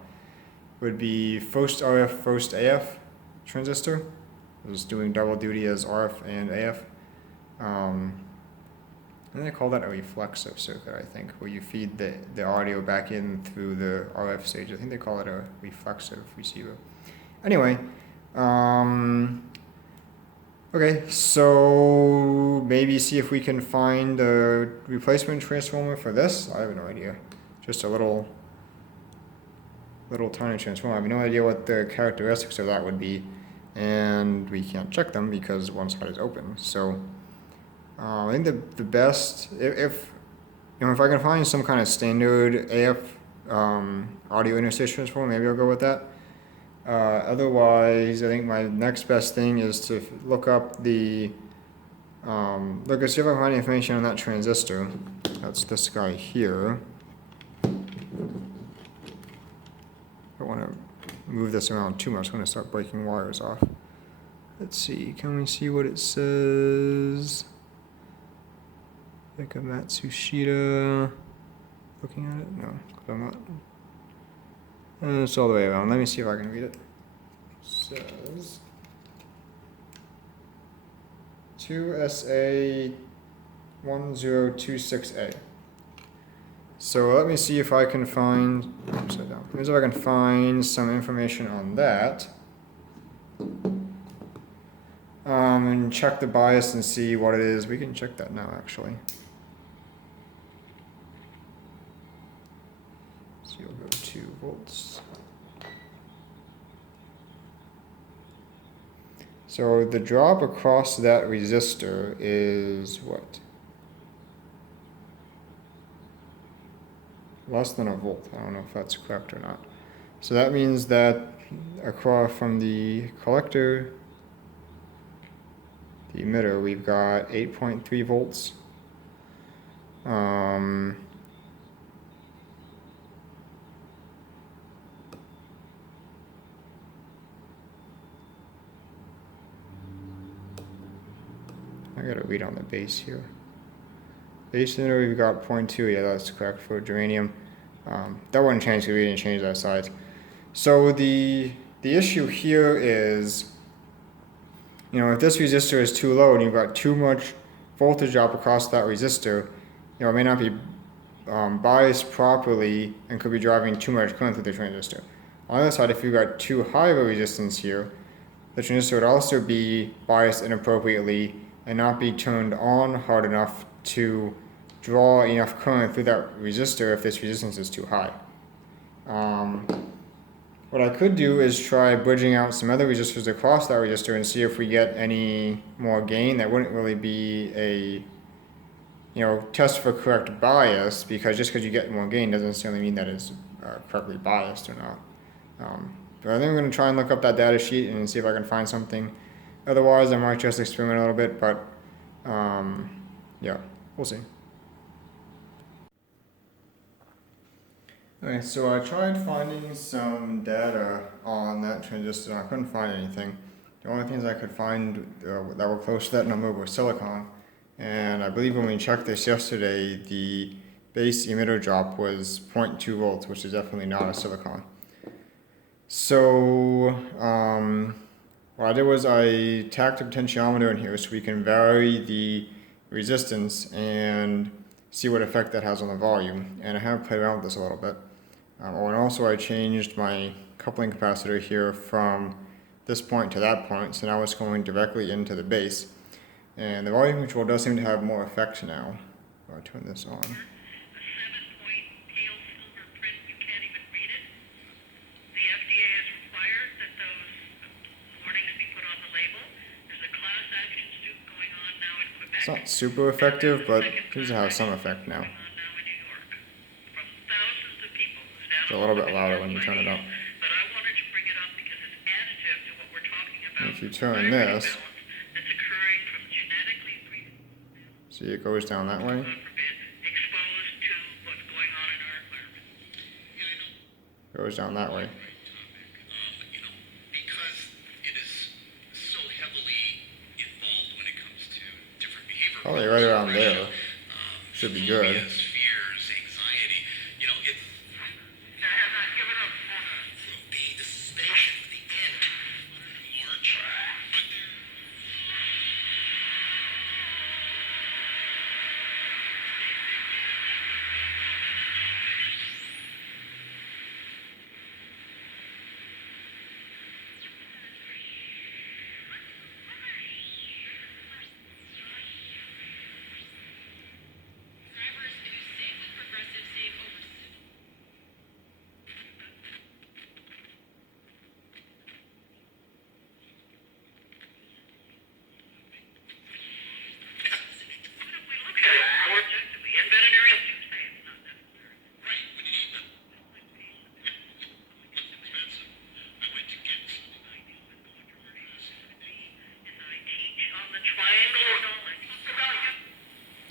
Would be first RF, first AF transistor. It was doing double duty as RF and AF. And they call that a reflexive circuit, I think, where you feed the audio back in through the RF stage. I think they call it a reflexive receiver. Anyway, okay, so maybe see if we can find a replacement transformer for this. I have no idea. Just a little tiny transformer. I have no idea what the characteristics of that would be, and we can't check them because one side is open. So I think the best, if I can find some kind of standard AF audio interface transformer, maybe I'll go with that. Otherwise, I think my next best thing is to look up the Look, let's see if I can find any information on that transistor. That's this guy here. I don't want to move this around too much. I'm going to start breaking wires off. Let's see, can we see what it says? Like a Matsushita. Looking at it? No, I'm not. It's all the way around. Let me see if I can read it. It says 2SA1026A. So let me see if I can find, upside down. Let me see if I can find some information on that. And check the bias and see what it is. We can check that now, actually. So you'll go 2 volts. So the drop across that resistor is what? Less than a volt. I don't know if that's correct or not. So that means that across from the collector, the emitter, we've got 8.3 volts. I gotta read on the base here. Base emitter, we've got 0.2. Yeah, that's correct for germanium. That wouldn't change because we didn't change that size. So the issue here is, you know, if this resistor is too low and you've got too much voltage drop across that resistor, you know, it may not be biased properly and could be driving too much current through the transistor. On the other side, if you've got too high of a resistance here, the transistor would also be biased inappropriately and not be turned on hard enough to draw enough current through that resistor if this resistance is too high. What I could do is try bridging out some other resistors across that resistor and see if we get any more gain. That wouldn't really be a, you know, test for correct bias, because just because you get more gain doesn't necessarily mean that it's correctly biased or not. But I think I'm going to try and look up that data sheet and see if I can find something. Otherwise, I might just experiment a little bit, but yeah, we'll see. Okay, so I tried finding some data on that transistor and I couldn't find anything. The only things I could find that were close to that number were silicon. And I believe when we checked this yesterday, the base emitter drop was 0.2 volts, which is definitely not a silicon. So what I did was I tacked a potentiometer in here so we can vary the resistance and see what effect that has on the volume. And I have played around with this a little bit. And also I changed my coupling capacitor here from this point to that point, so now it's going directly into the base. And the volume control does seem to have more effect now. I'll turn this on. It's not super effective, but it seems to have some effect now. It's a little bit louder when you turn it up. And if you turn this, see, it goes down that way. Goes down that way. Probably right around there. Should be good.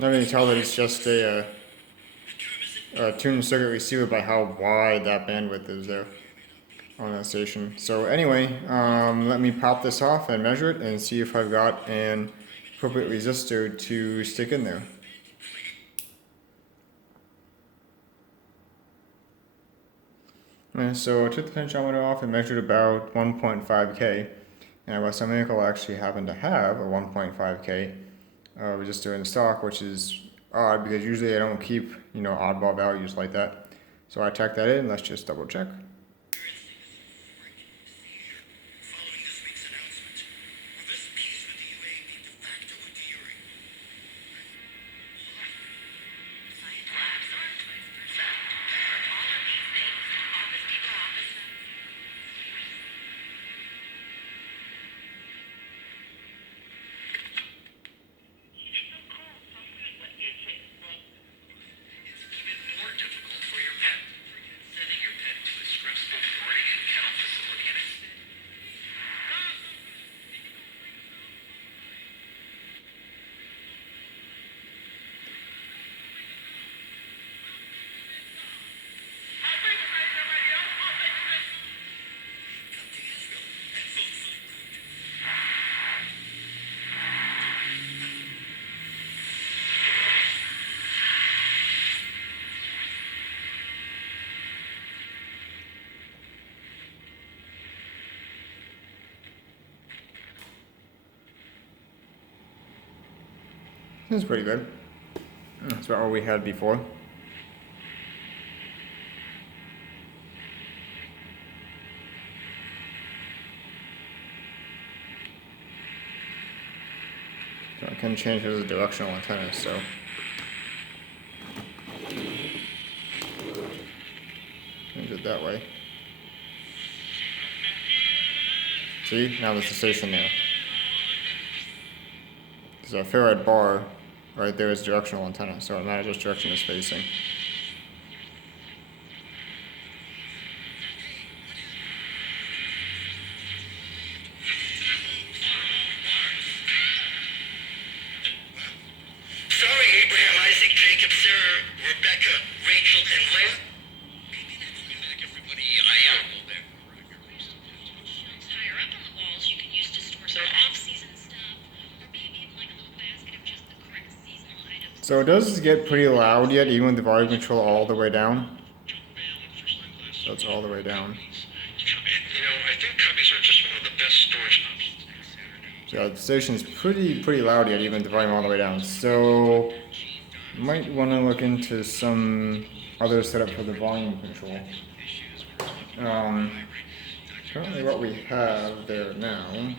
Now you can tell that it's just a tuned circuit receiver by how wide that bandwidth is there on that station. So anyway, let me pop this off and measure it and see if I've got an appropriate resistor to stick in there. So I took the potentiometer off and measured about 1.5K, and by some miracle I actually happen to have a 1.5K resistor in stock, which is odd because usually I don't keep, oddball values like that. So I tacked that in. Let's just double check. This is pretty good. That's about what we had before. So I can change it as a directional antenna, so. Change it that way. See, now there's the station there. There's a ferrite bar right there is directional antenna, so it matters which direction it's facing. Sorry, Abraham, Isaac, Jacob, Sarah, Rebecca, Rachel, and Leah. Maybe that's back, everybody. I am. Higher up on the walls, you can use to store some off-season stuff, or maybe even like a little basket of just the correct seasonal items. So it does get pretty loud yet, even with the volume control all the way down. So it's all the way down. I think cubbies are just one of the best storage options. So the station's pretty loud yet, even with the volume all the way down. So you might want to look into some other setup for the volume control. Currently what we have there now.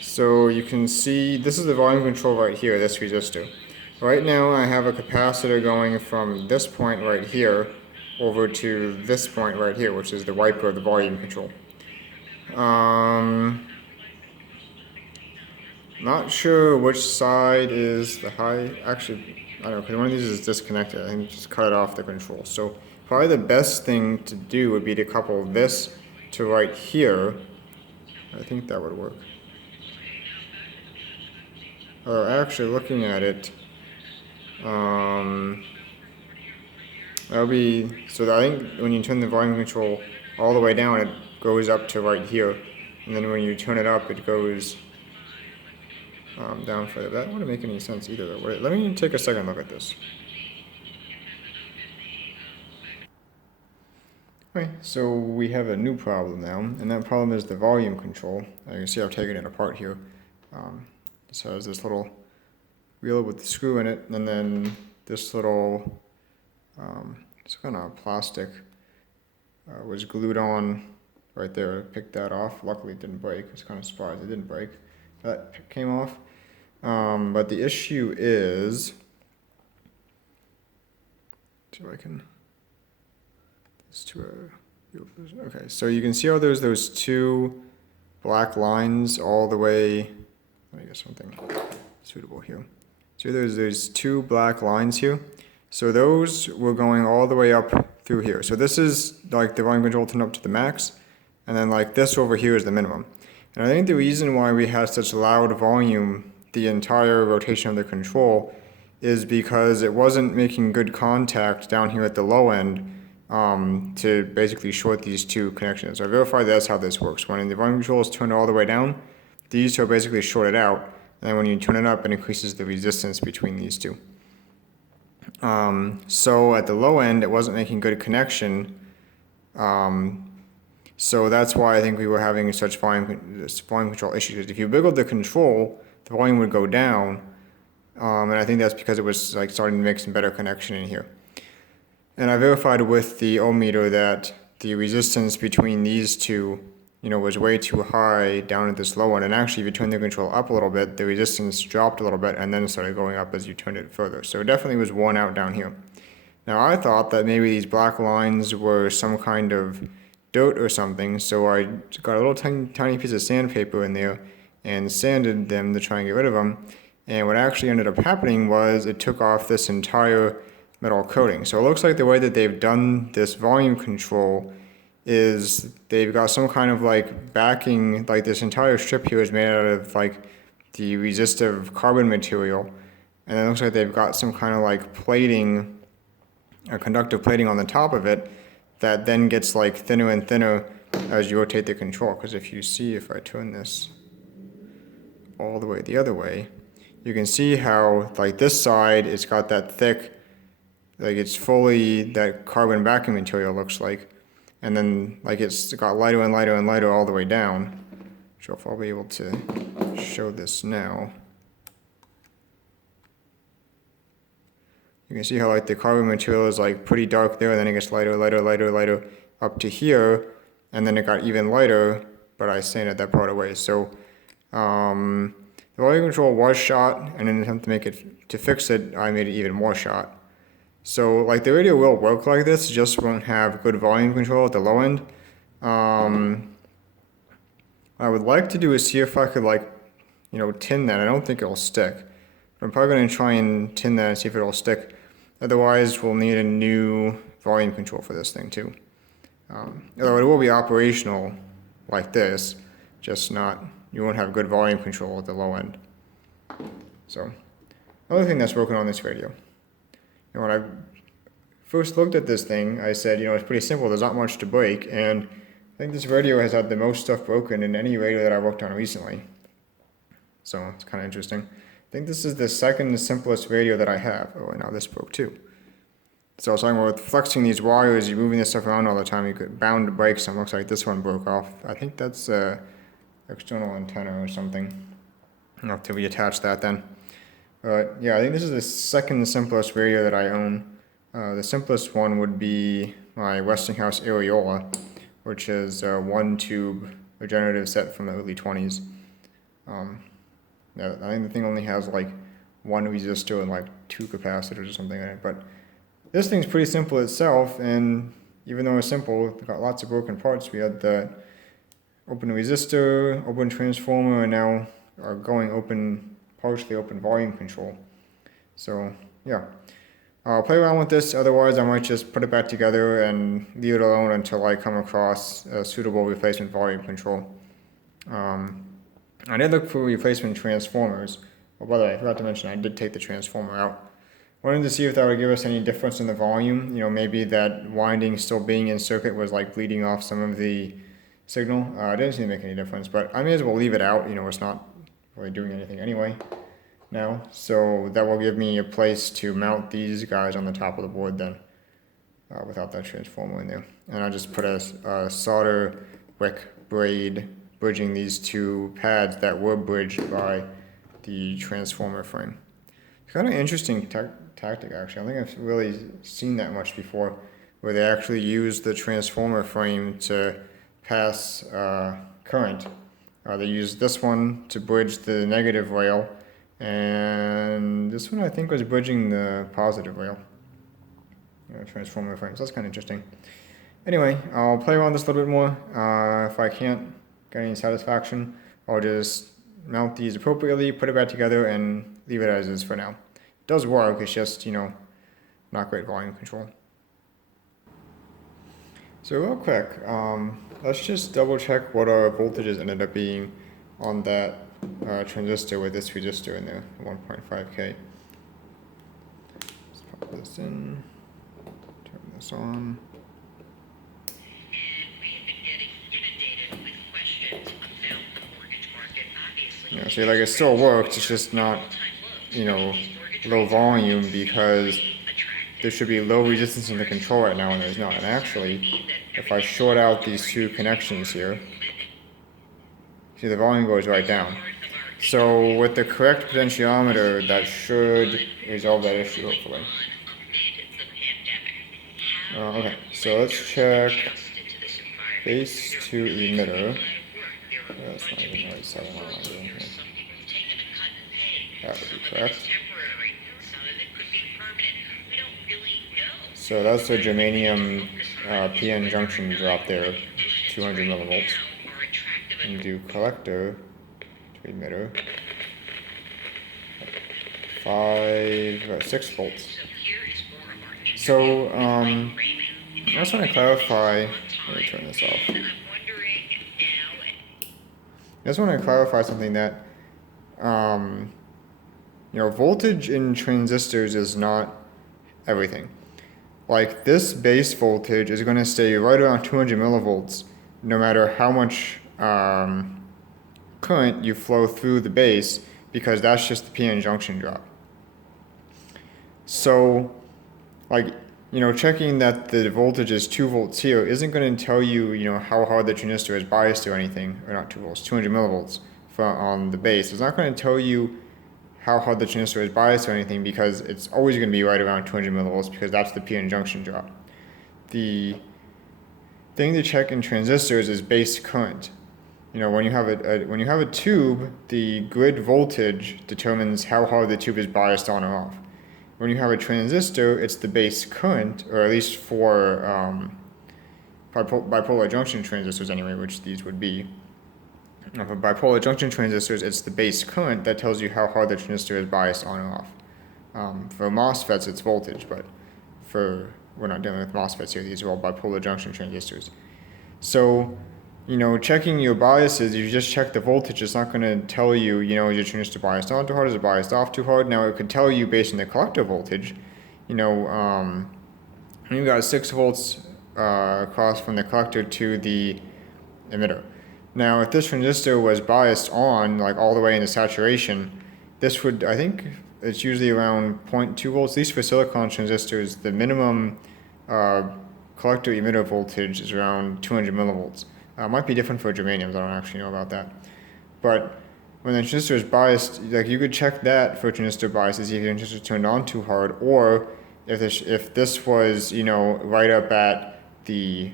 So you can see this is the volume control right here, this resistor. Right now I have a capacitor going from this point right here over to this point right here, which is the wiper of the volume control. Not sure which side is the high. Actually, I don't know, because one of these is disconnected. I think just cut it off the control. So probably the best thing to do would be to couple this to right here. I think that would work. Or actually, looking at it, that'll be, so I think when you turn the volume control all the way down, it goes up to right here, and then when you turn it up, it goes down further. That wouldn't make any sense either. Though. Wait, let me take a second look at this. Okay, so we have a new problem now, and that problem is the volume control. You can see I've taken it apart here. So there's this little wheel with the screw in it, and then this little, it's kind of plastic, was glued on right there. I picked that off. Luckily it didn't break. I was kind of surprised it didn't break. That came off. But the issue is, see if I can, okay, so you can see how there's those two black lines all the way. Let me get something suitable here. So there's two black lines here. So those were going all the way up through here. So this is like the volume control turned up to the max, and then like this over here is the minimum. And I think the reason why we had such loud volume the entire rotation of the control is because it wasn't making good contact down here at the low end to basically short these two connections. So I verified that's how this works. When the volume control is turned all the way down, these two are basically shorted out, and then when you turn it up, it increases the resistance between these two. So at the low end, it wasn't making good connection. So that's why I think we were having such volume control issues. If you wiggled the control, the volume would go down, and I think that's because it was like starting to make some better connection in here. And I verified with the ohm meter that the resistance between these two, was way too high down at this low end. And actually, if you turn the control up a little bit, the resistance dropped a little bit and then started going up as you turned it further. So it definitely was worn out down here. Now I thought that maybe these black lines were some kind of dirt or something, so I got a little tiny piece of sandpaper in there and sanded them to try and get rid of them. And what actually ended up happening was it took off this entire metal coating. So it looks like the way that they've done this volume control is they've got some kind of like backing, like this entire strip here is made out of like the resistive carbon material, and it looks like they've got some kind of like plating, a conductive plating on the top of it that then gets like thinner and thinner as you rotate the control. Because if you see, if I turn this all the way the other way, you can see how like this side it's got that thick, like it's fully that carbon backing material looks like, and then like it's got lighter and lighter and lighter all the way down. So if I'll be able to show this now, you can see how like the carbon material is like pretty dark there, and then it gets lighter, lighter, lighter, lighter up to here, and then it got even lighter, but I sanded that part away. So the volume control was shot, and in an attempt to fix it, I made it even more shot. So like the radio will work like this, just won't have good volume control at the low end. What I would like to do is see if I could like, tin that. I don't think it'll stick, but I'm probably going to try and tin that and see if it'll stick. Otherwise, we'll need a new volume control for this thing too. Although it will be operational like this, just not, you won't have good volume control at the low end. So, another thing that's broken on this radio. When I first looked at this thing, I said, it's pretty simple, there's not much to break, and I think this radio has had the most stuff broken in any radio that I've worked on recently. So it's kind of interesting. I think this is the second simplest radio that I have. Oh, and now this broke too. So I was talking about with flexing these wires, you're moving this stuff around all the time, you could bound to break some. Looks like this one broke off. I think that's external antenna or something. I'll have to reattach that then. But yeah, I think this is the second simplest radio that I own. The simplest one would be my Westinghouse Areola, which is a one-tube regenerative set from the early 20s. Yeah, I think the thing only has like one resistor and like two capacitors or something in it. But this thing's pretty simple itself, and even though it's simple, it's got lots of broken parts. We had the open resistor, open transformer, and now our partially open volume control. So yeah, I'll play around with this. Otherwise, I might just put it back together and leave it alone until I come across a suitable replacement volume control. I did look for replacement transformers. Oh, by the way, I forgot to mention I did take the transformer out. Wanted to see if that would give us any difference in the volume. Maybe that winding still being in circuit was like bleeding off some of the signal. It didn't seem to make any difference, but I may as well leave it out. It's not really doing anything anyway now. So that will give me a place to mount these guys on the top of the board then, without that transformer in there. And I just put a solder wick braid bridging these two pads that were bridged by the transformer frame. It's kind of interesting tactic actually. I don't think I've really seen that much before, where they actually use the transformer frame to pass current. They use this one to bridge the negative rail, and this one I think was bridging the positive rail. Transformer frame. So that's kind of interesting. Anyway, I'll play around this a little bit more. If I can't get any satisfaction, I'll just mount these appropriately, put it back together, and leave it as is for now. It does work, it's just, not great volume control. So real quick, let's just double check what our voltages ended up being on that transistor with this resistor in there, 1.5K. Let's pop this in, turn this on. And we have been getting inundated with questions about the mortgage market. Obviously, Yeah, so like it still works, it's just not, low volume because there should be low resistance in the control right now and there's not. And actually, if I short out these two connections here, see the volume goes right down. So with the correct potentiometer, that should resolve that issue hopefully. Okay, so let's check base to emitter. That's not even the right setting on my doing here. That would be correct. So that's the germanium PN junction drop there, 200 millivolts. And do collector to emitter, 6 volts. So I just want to clarify. Let me turn this off. I just want to clarify something that voltage in transistors is not everything. Like this base voltage is going to stay right around 200 millivolts no matter how much current you flow through the base, because that's just the PN junction drop. So checking that the voltage is 2 volts here isn't going to tell you, how hard the transistor is biased or anything, or not 2 volts, 200 millivolts on the base. It's not going to tell you how hard the transistor is biased or anything, because it's always going to be right around 200 millivolts because that's the PN junction drop. The thing to check in transistors is base current. When you have a tube, the grid voltage determines how hard the tube is biased on or off. When you have a transistor, it's the base current, or at least for bipolar junction transistors anyway, which these would be. For bipolar junction transistors, it's the base current that tells you how hard the transistor is biased on or off. For MOSFETs, it's voltage, but we're not dealing with MOSFETs here. These are all bipolar junction transistors. So, checking your biases, you just check the voltage. It's not going to tell you, is your transistor biased on too hard, is it biased off too hard? Now, it could tell you based on the collector voltage, you've got 6 volts across from the collector to the emitter. Now, if this transistor was biased on, like all the way into saturation, this would, I think, it's usually around 0.2 volts, at least for silicon transistors, the minimum collector emitter voltage is around 200 millivolts. It might be different for germaniums, I don't actually know about that. But when the transistor is biased, you could check that for transistor bias to see if your transistor turned on too hard, or if this was, right up at the,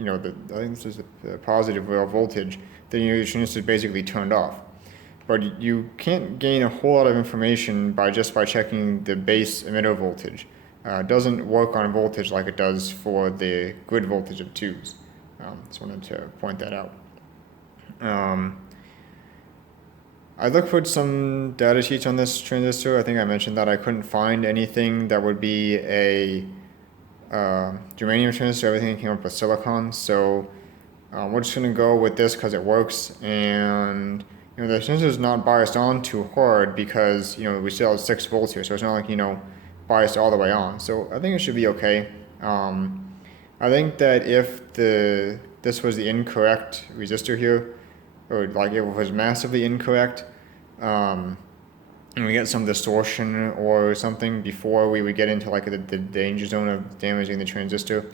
I think this is the positive rail voltage, then your transistor is basically turned off. But you can't gain a whole lot of information by checking the base emitter voltage. It doesn't work on voltage like it does for the grid voltage of tubes. Just wanted to point that out. I looked for some data sheets on this transistor. I think I mentioned that I couldn't find anything that would be a germanium transistor. Everything came up with silicon. So we're just going to go with this because it works. And the transistor is not biased on too hard because we still have 6 volts here. So it's not like biased all the way on. So I think it should be okay. I think that if this was the incorrect resistor here, or like it was massively incorrect, and we get some distortion or something before we would get into like the danger zone of damaging the transistor.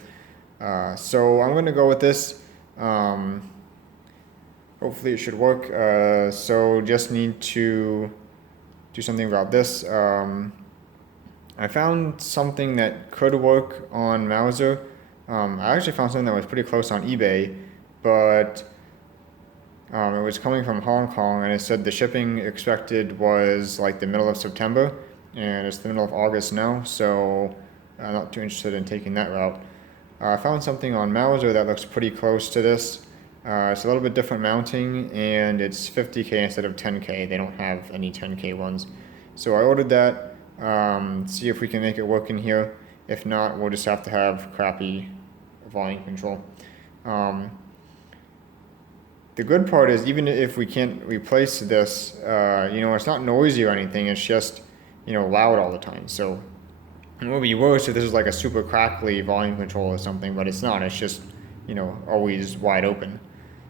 So I'm going to go with this. Hopefully it should work. So just need to do something about this. I found something that could work on Mauser. I actually found something that was pretty close on eBay, but it was coming from Hong Kong, and it said the shipping expected was like the middle of September, and it's the middle of August now, so I'm not too interested in taking that route. I found something on Mauser that looks pretty close to this. It's a little bit different mounting, and it's 50K instead of 10K. They don't have any 10K ones. So I ordered that, see if we can make it work in here. If not, we'll just have to have crappy volume control. the good part is even if we can't replace this, you know, it's not noisy or anything. It's just, you know, loud all the time. So it would be worse if this is like a super crackly volume control or something, but it's not. It's just, you know, always wide open.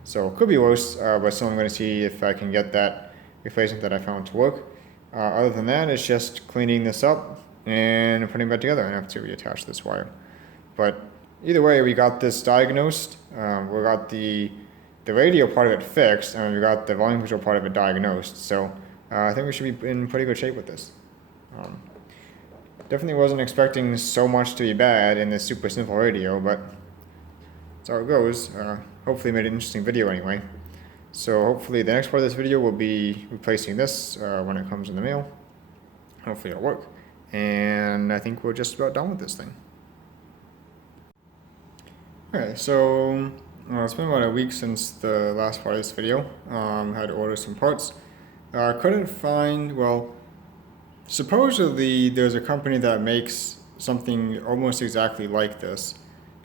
So it could be worse, but still I'm going to see if I can get that replacement that I found to work. Other than that, it's just cleaning this up and putting it back together. I have to reattach this wire. But either way, we got this diagnosed. We got the radio part of it fixed, and we got the volume control part of it diagnosed. So I think we should be in pretty good shape with this. Definitely wasn't expecting so much to be bad in this super simple radio, but that's how it goes. Hopefully made an interesting video anyway. So hopefully the next part of this video will be replacing this when it comes in the mail. Hopefully it'll work. And I think we're just about done with this thing. Okay, so it's been about a week since the last part of this video. Had to order some parts. Couldn't find, well, supposedly there's a company that makes something almost exactly like this.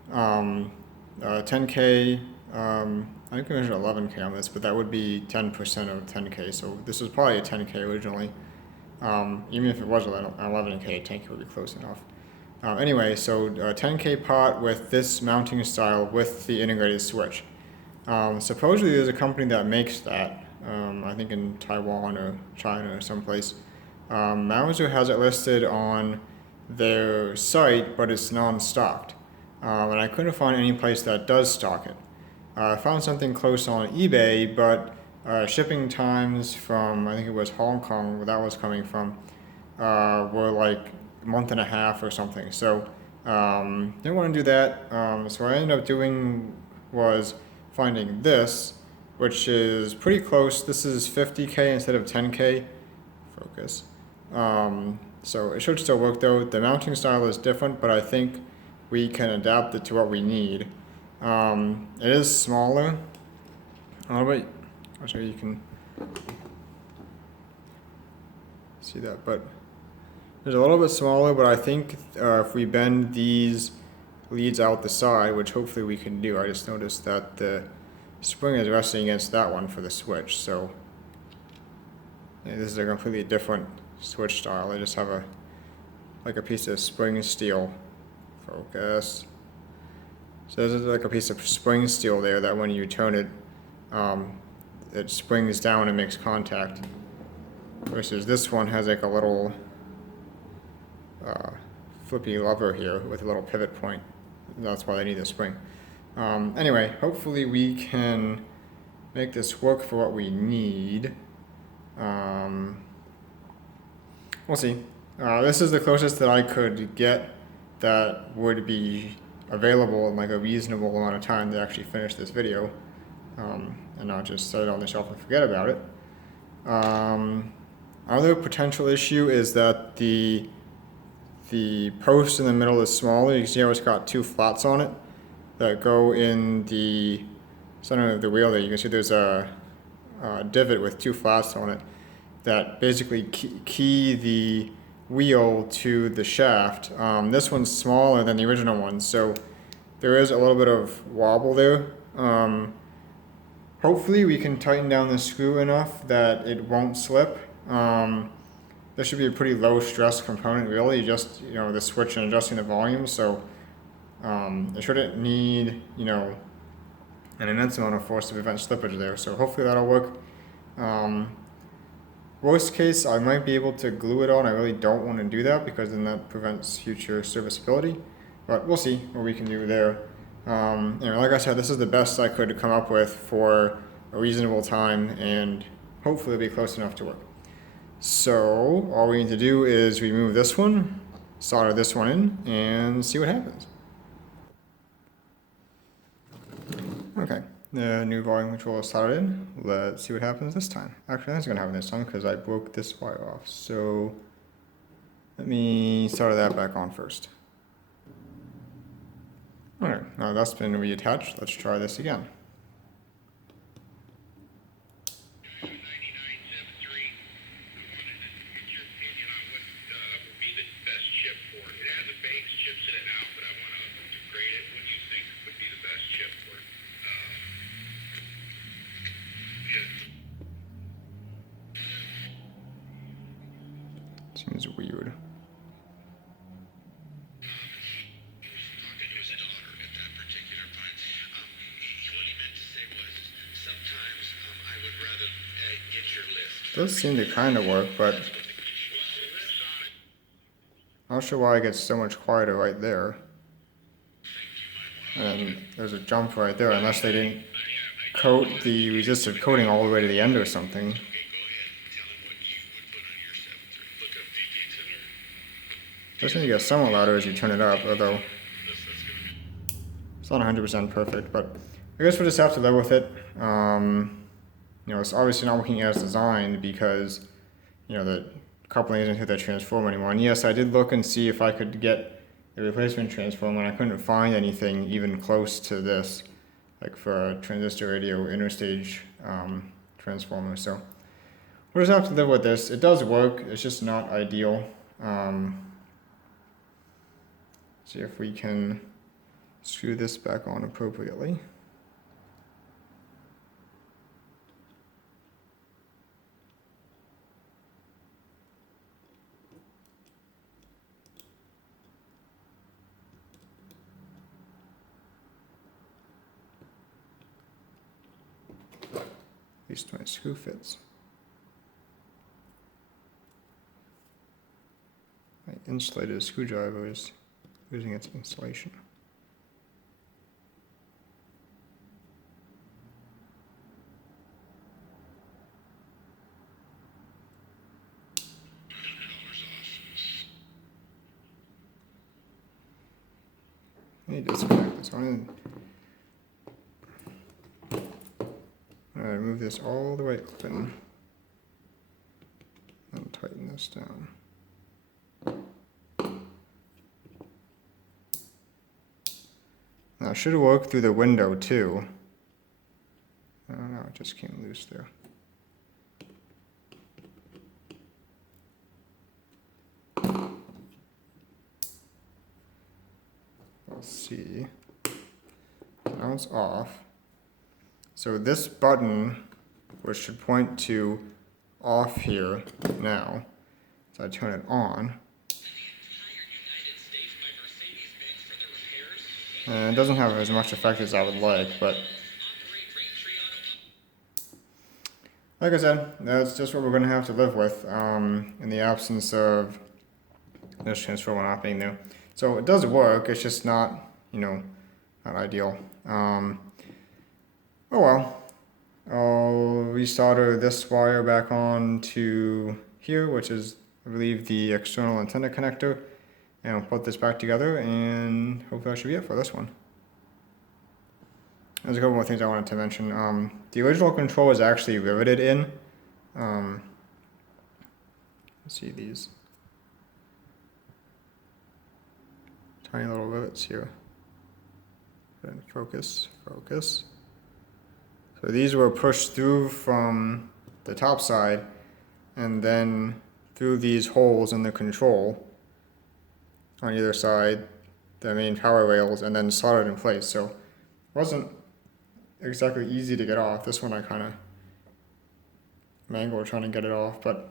10K, I think I measured 11K on this, but that would be 10% of 10K. So this was probably a 10K originally. Even if it was 11K, 10K would be close enough. Anyway, so 10K pot with this mounting style with the integrated switch. Supposedly there's a company that makes that, I think in Taiwan or China or someplace. Mauser has it listed on their site, but it's non-stocked. And I couldn't find any place that does stock it. I found something close on eBay, but shipping times from, I think it was Hong Kong, where that was coming from, were like a month and a half or something. So didn't want to do that. So what I ended up doing was finding this, which is pretty close. This is 50K instead of 10K. Focus. So it should still work though. The mounting style is different, but I think we can adapt it to what we need. It is smaller. A little bit. I'll show you. You can see that, but it's a little bit smaller. But I think if we bend these leads out the side, which hopefully we can do, I just noticed that the spring is resting against that one for the switch. So yeah, this is a completely different switch style. I just have a piece of spring steel. Focus. So this is like a piece of spring steel there that when you turn it, it springs down and makes contact. Versus this one has like a little flippy lever here with a little pivot point. That's why they need the spring. Anyway, hopefully we can make this work for what we need. We'll see. This is the closest that I could get that would be available in like a reasonable amount of time to actually finish this video, and not just set it on the shelf and forget about it. Other potential issue is that the post in the middle is smaller. You can see how it's got two flats on it that go in the center of the wheel there. You can see there's a divot with two flats on it that basically key the wheel to the shaft. This one's smaller than the original one, so there is a little bit of wobble there. Hopefully we can tighten down the screw enough that it won't slip. This should be a pretty low stress component really, just the switch and adjusting the volume, so it shouldn't need an immense amount of force to prevent slippage there, so hopefully that'll work. Worst case, I might be able to glue it on. I really don't want to do that because then that prevents future serviceability. But we'll see what we can do there. Like I said, this is the best I could come up with for a reasonable time, and hopefully it'll be close enough to work. So all we need to do is remove this one, solder this one in, and see what happens. Okay. The new volume control is soldered in. Let's see what happens this time. Actually, that's going to happen this time because I broke this wire off. So let me solder that back on first. Alright, now that's been reattached. Let's try this again. Seems weird. Talking to his daughter at that particular time. What he meant to say was, sometimes I would rather get your list. Does seem to kind of work, but I'm not sure why it gets so much quieter right there. And there's a jump right there, unless they didn't coat the resistive coating all the way to the end or something. Okay, go ahead and tell him what you would put on your 7th. Look up VP10. Does seem to get somewhat louder as you turn it up, although it's not 100% perfect, but I guess we'll just have to live with it. You know, it's obviously not working as designed because, you know, the coupling isn't hit that transformer anymore. And yes, I did look and see if I could get a replacement transformer, and I couldn't find anything even close to this, like for a transistor radio interstage transformer. So we'll just have to live with this. It does work, it's just not ideal. See if we can screw this back on appropriately. At least my screw fits. My insulated screwdriver is losing its insulation. I need to disconnect this one. Alright, move this all the way open and tighten this down. Now it should work through the window too. Oh no, it just came loose there. Let's see. Now it's off. So this button, which should point to off here now, so I turn it on. And it doesn't have as much effect as I would like, but like I said, that's just what we're going to have to live with in the absence of this transformer not being there. So it does work, it's just not, you know, not ideal. Oh well, I'll resolder this wire back on to here, which is, I believe, the external antenna connector, and I'll put this back together, and hopefully that should be it for this one. There's a couple more things I wanted to mention. The original control is actually riveted in. Let's see these tiny little rivets here. And focus. So these were pushed through from the top side and then through these holes in the control on either side, the main power rails, and then soldered in place. So it wasn't exactly easy to get off. This one I kind of mangled trying to get it off, but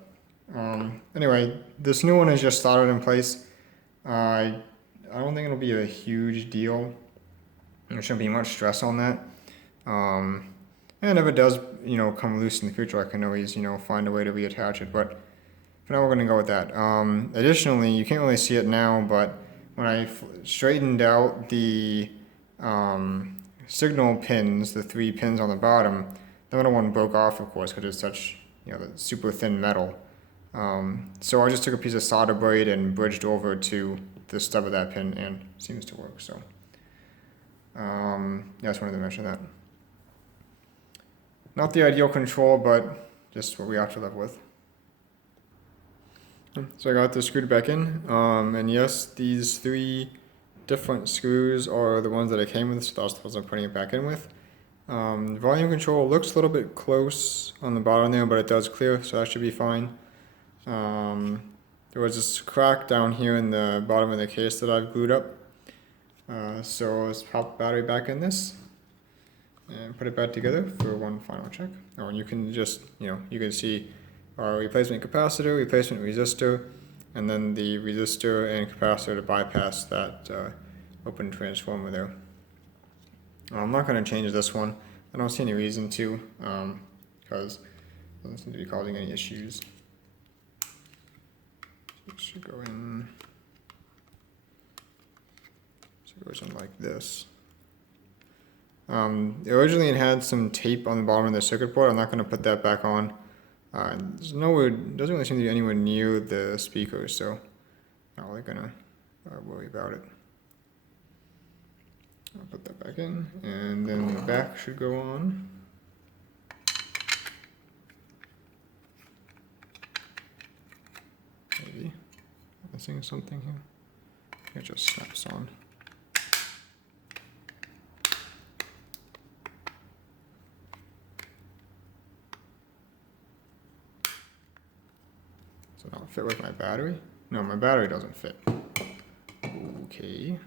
anyway, this new one is just soldered in place. I don't think it'll be a huge deal. There shouldn't be much stress on that. And if it does, you know, come loose in the future, I can always, you know, find a way to reattach it. But for now, we're going to go with that. Additionally, you can't really see it now, but when I straightened out the signal pins, the 3 pins on the bottom, the middle one broke off, of course, because it's such, you know, the super thin metal. So I just took a piece of solder braid and bridged over to the stub of that pin, and it seems to work. So yeah, I just wanted to mention that. Not the ideal control, but just what we have to live with. So I got this screwed back in, and yes, these 3 different screws are the ones that I came with, so that's the ones I'm putting it back in with. Volume control looks a little bit close on the bottom there, but it does clear, so that should be fine. There was this crack down here in the bottom of the case that I've glued up. So let's pop the battery back in this and put it back together for one final check. Oh, and you can just, you know, you can see our replacement capacitor, replacement resistor, and then the resistor and capacitor to bypass that open transformer there. I'm not going to change this one. I don't see any reason to, because it doesn't seem to be causing any issues. So it should go in. So it goes in like this. Originally it had some tape on the bottom of the circuit board. I'm not going to put that back on. There's nowhere, doesn't really seem to be anywhere near the speaker, so not really going to worry about it. I'll put that back in, and then the back should go on. Maybe. Missing something here. It just snaps on. Does it not fit with my battery? No, my battery doesn't fit. Okay.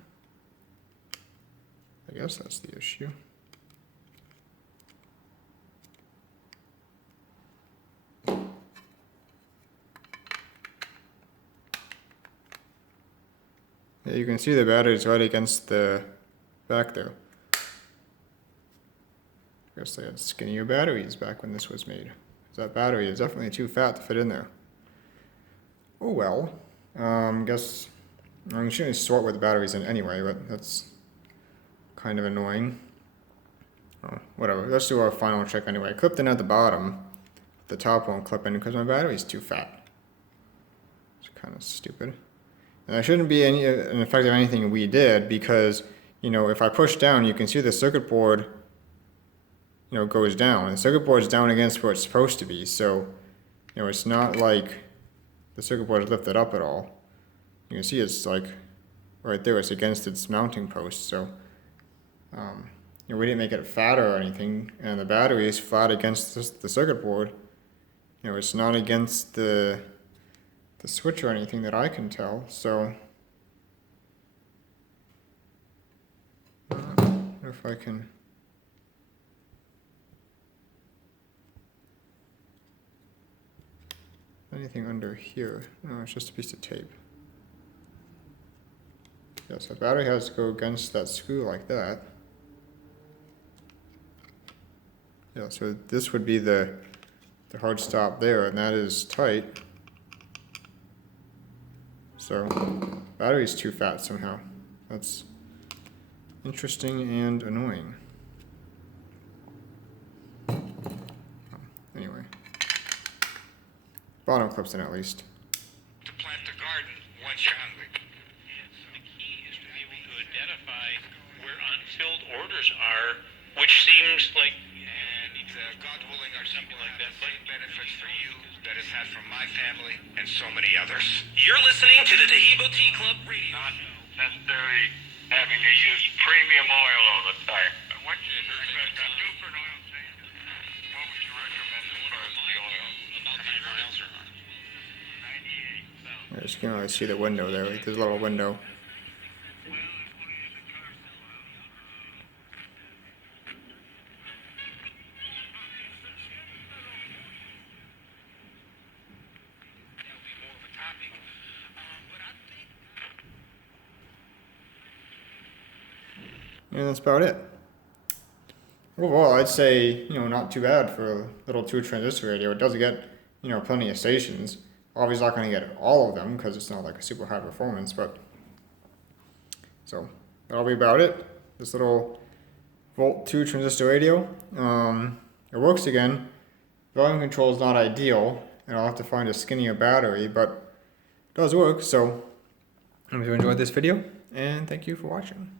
I guess that's the issue. Yeah, you can see the battery's right against the back there. I guess they had skinnier batteries back when this was made. That battery is definitely too fat to fit in there. Oh well. Guess I'm shouldn't sort where the battery's in anyway, but that's kind of annoying. Oh, whatever. Let's do our final check anyway. I clipped in at the bottom. The top won't clip in because my battery's too fat. It's kind of stupid. And there shouldn't be any an effect of anything we did because, you know, if I push down, you can see the circuit board, you know, goes down. And the circuit board's down against where it's supposed to be. So, you know, it's not like the circuit board is lifted up at all. You can see it's like right there. It's against its mounting post. So, you know, we didn't make it fatter or anything. And the battery is flat against the circuit board. You know, it's not against the switch or anything that I can tell. So, I wonder if I can. Anything under here? No, it's just a piece of tape. Yes, the battery has to go against that screw like that. Yeah, so this would be the hard stop there, and that is tight. So, battery's too fat somehow. That's interesting and annoying. Anyway. Bottom clips in at least. To plant the garden once you're hungry. Yes, the key is to be able to identify where unfilled orders are, which seems like, And God willing, our something like that. Same benefits for you that it's had from my family and so many others. You're listening to the Diode Club Radio. Not necessarily having to use premium oil all the time. What would you recommend as far as the oil? About 9 miles or not. 98. I just can't really see the window there. Like, there's a little window. And that's about it. Overall, I'd say, you know, not too bad for a little 2-transistor radio. It does get, you know, plenty of stations. Obviously not going to get all of them because it's not like a super high performance, but so that'll be about it. This little volt 2-transistor radio. It works again. Volume control is not ideal, and I'll have to find a skinnier battery, but it does work. So I hope you enjoyed this video, and thank you for watching.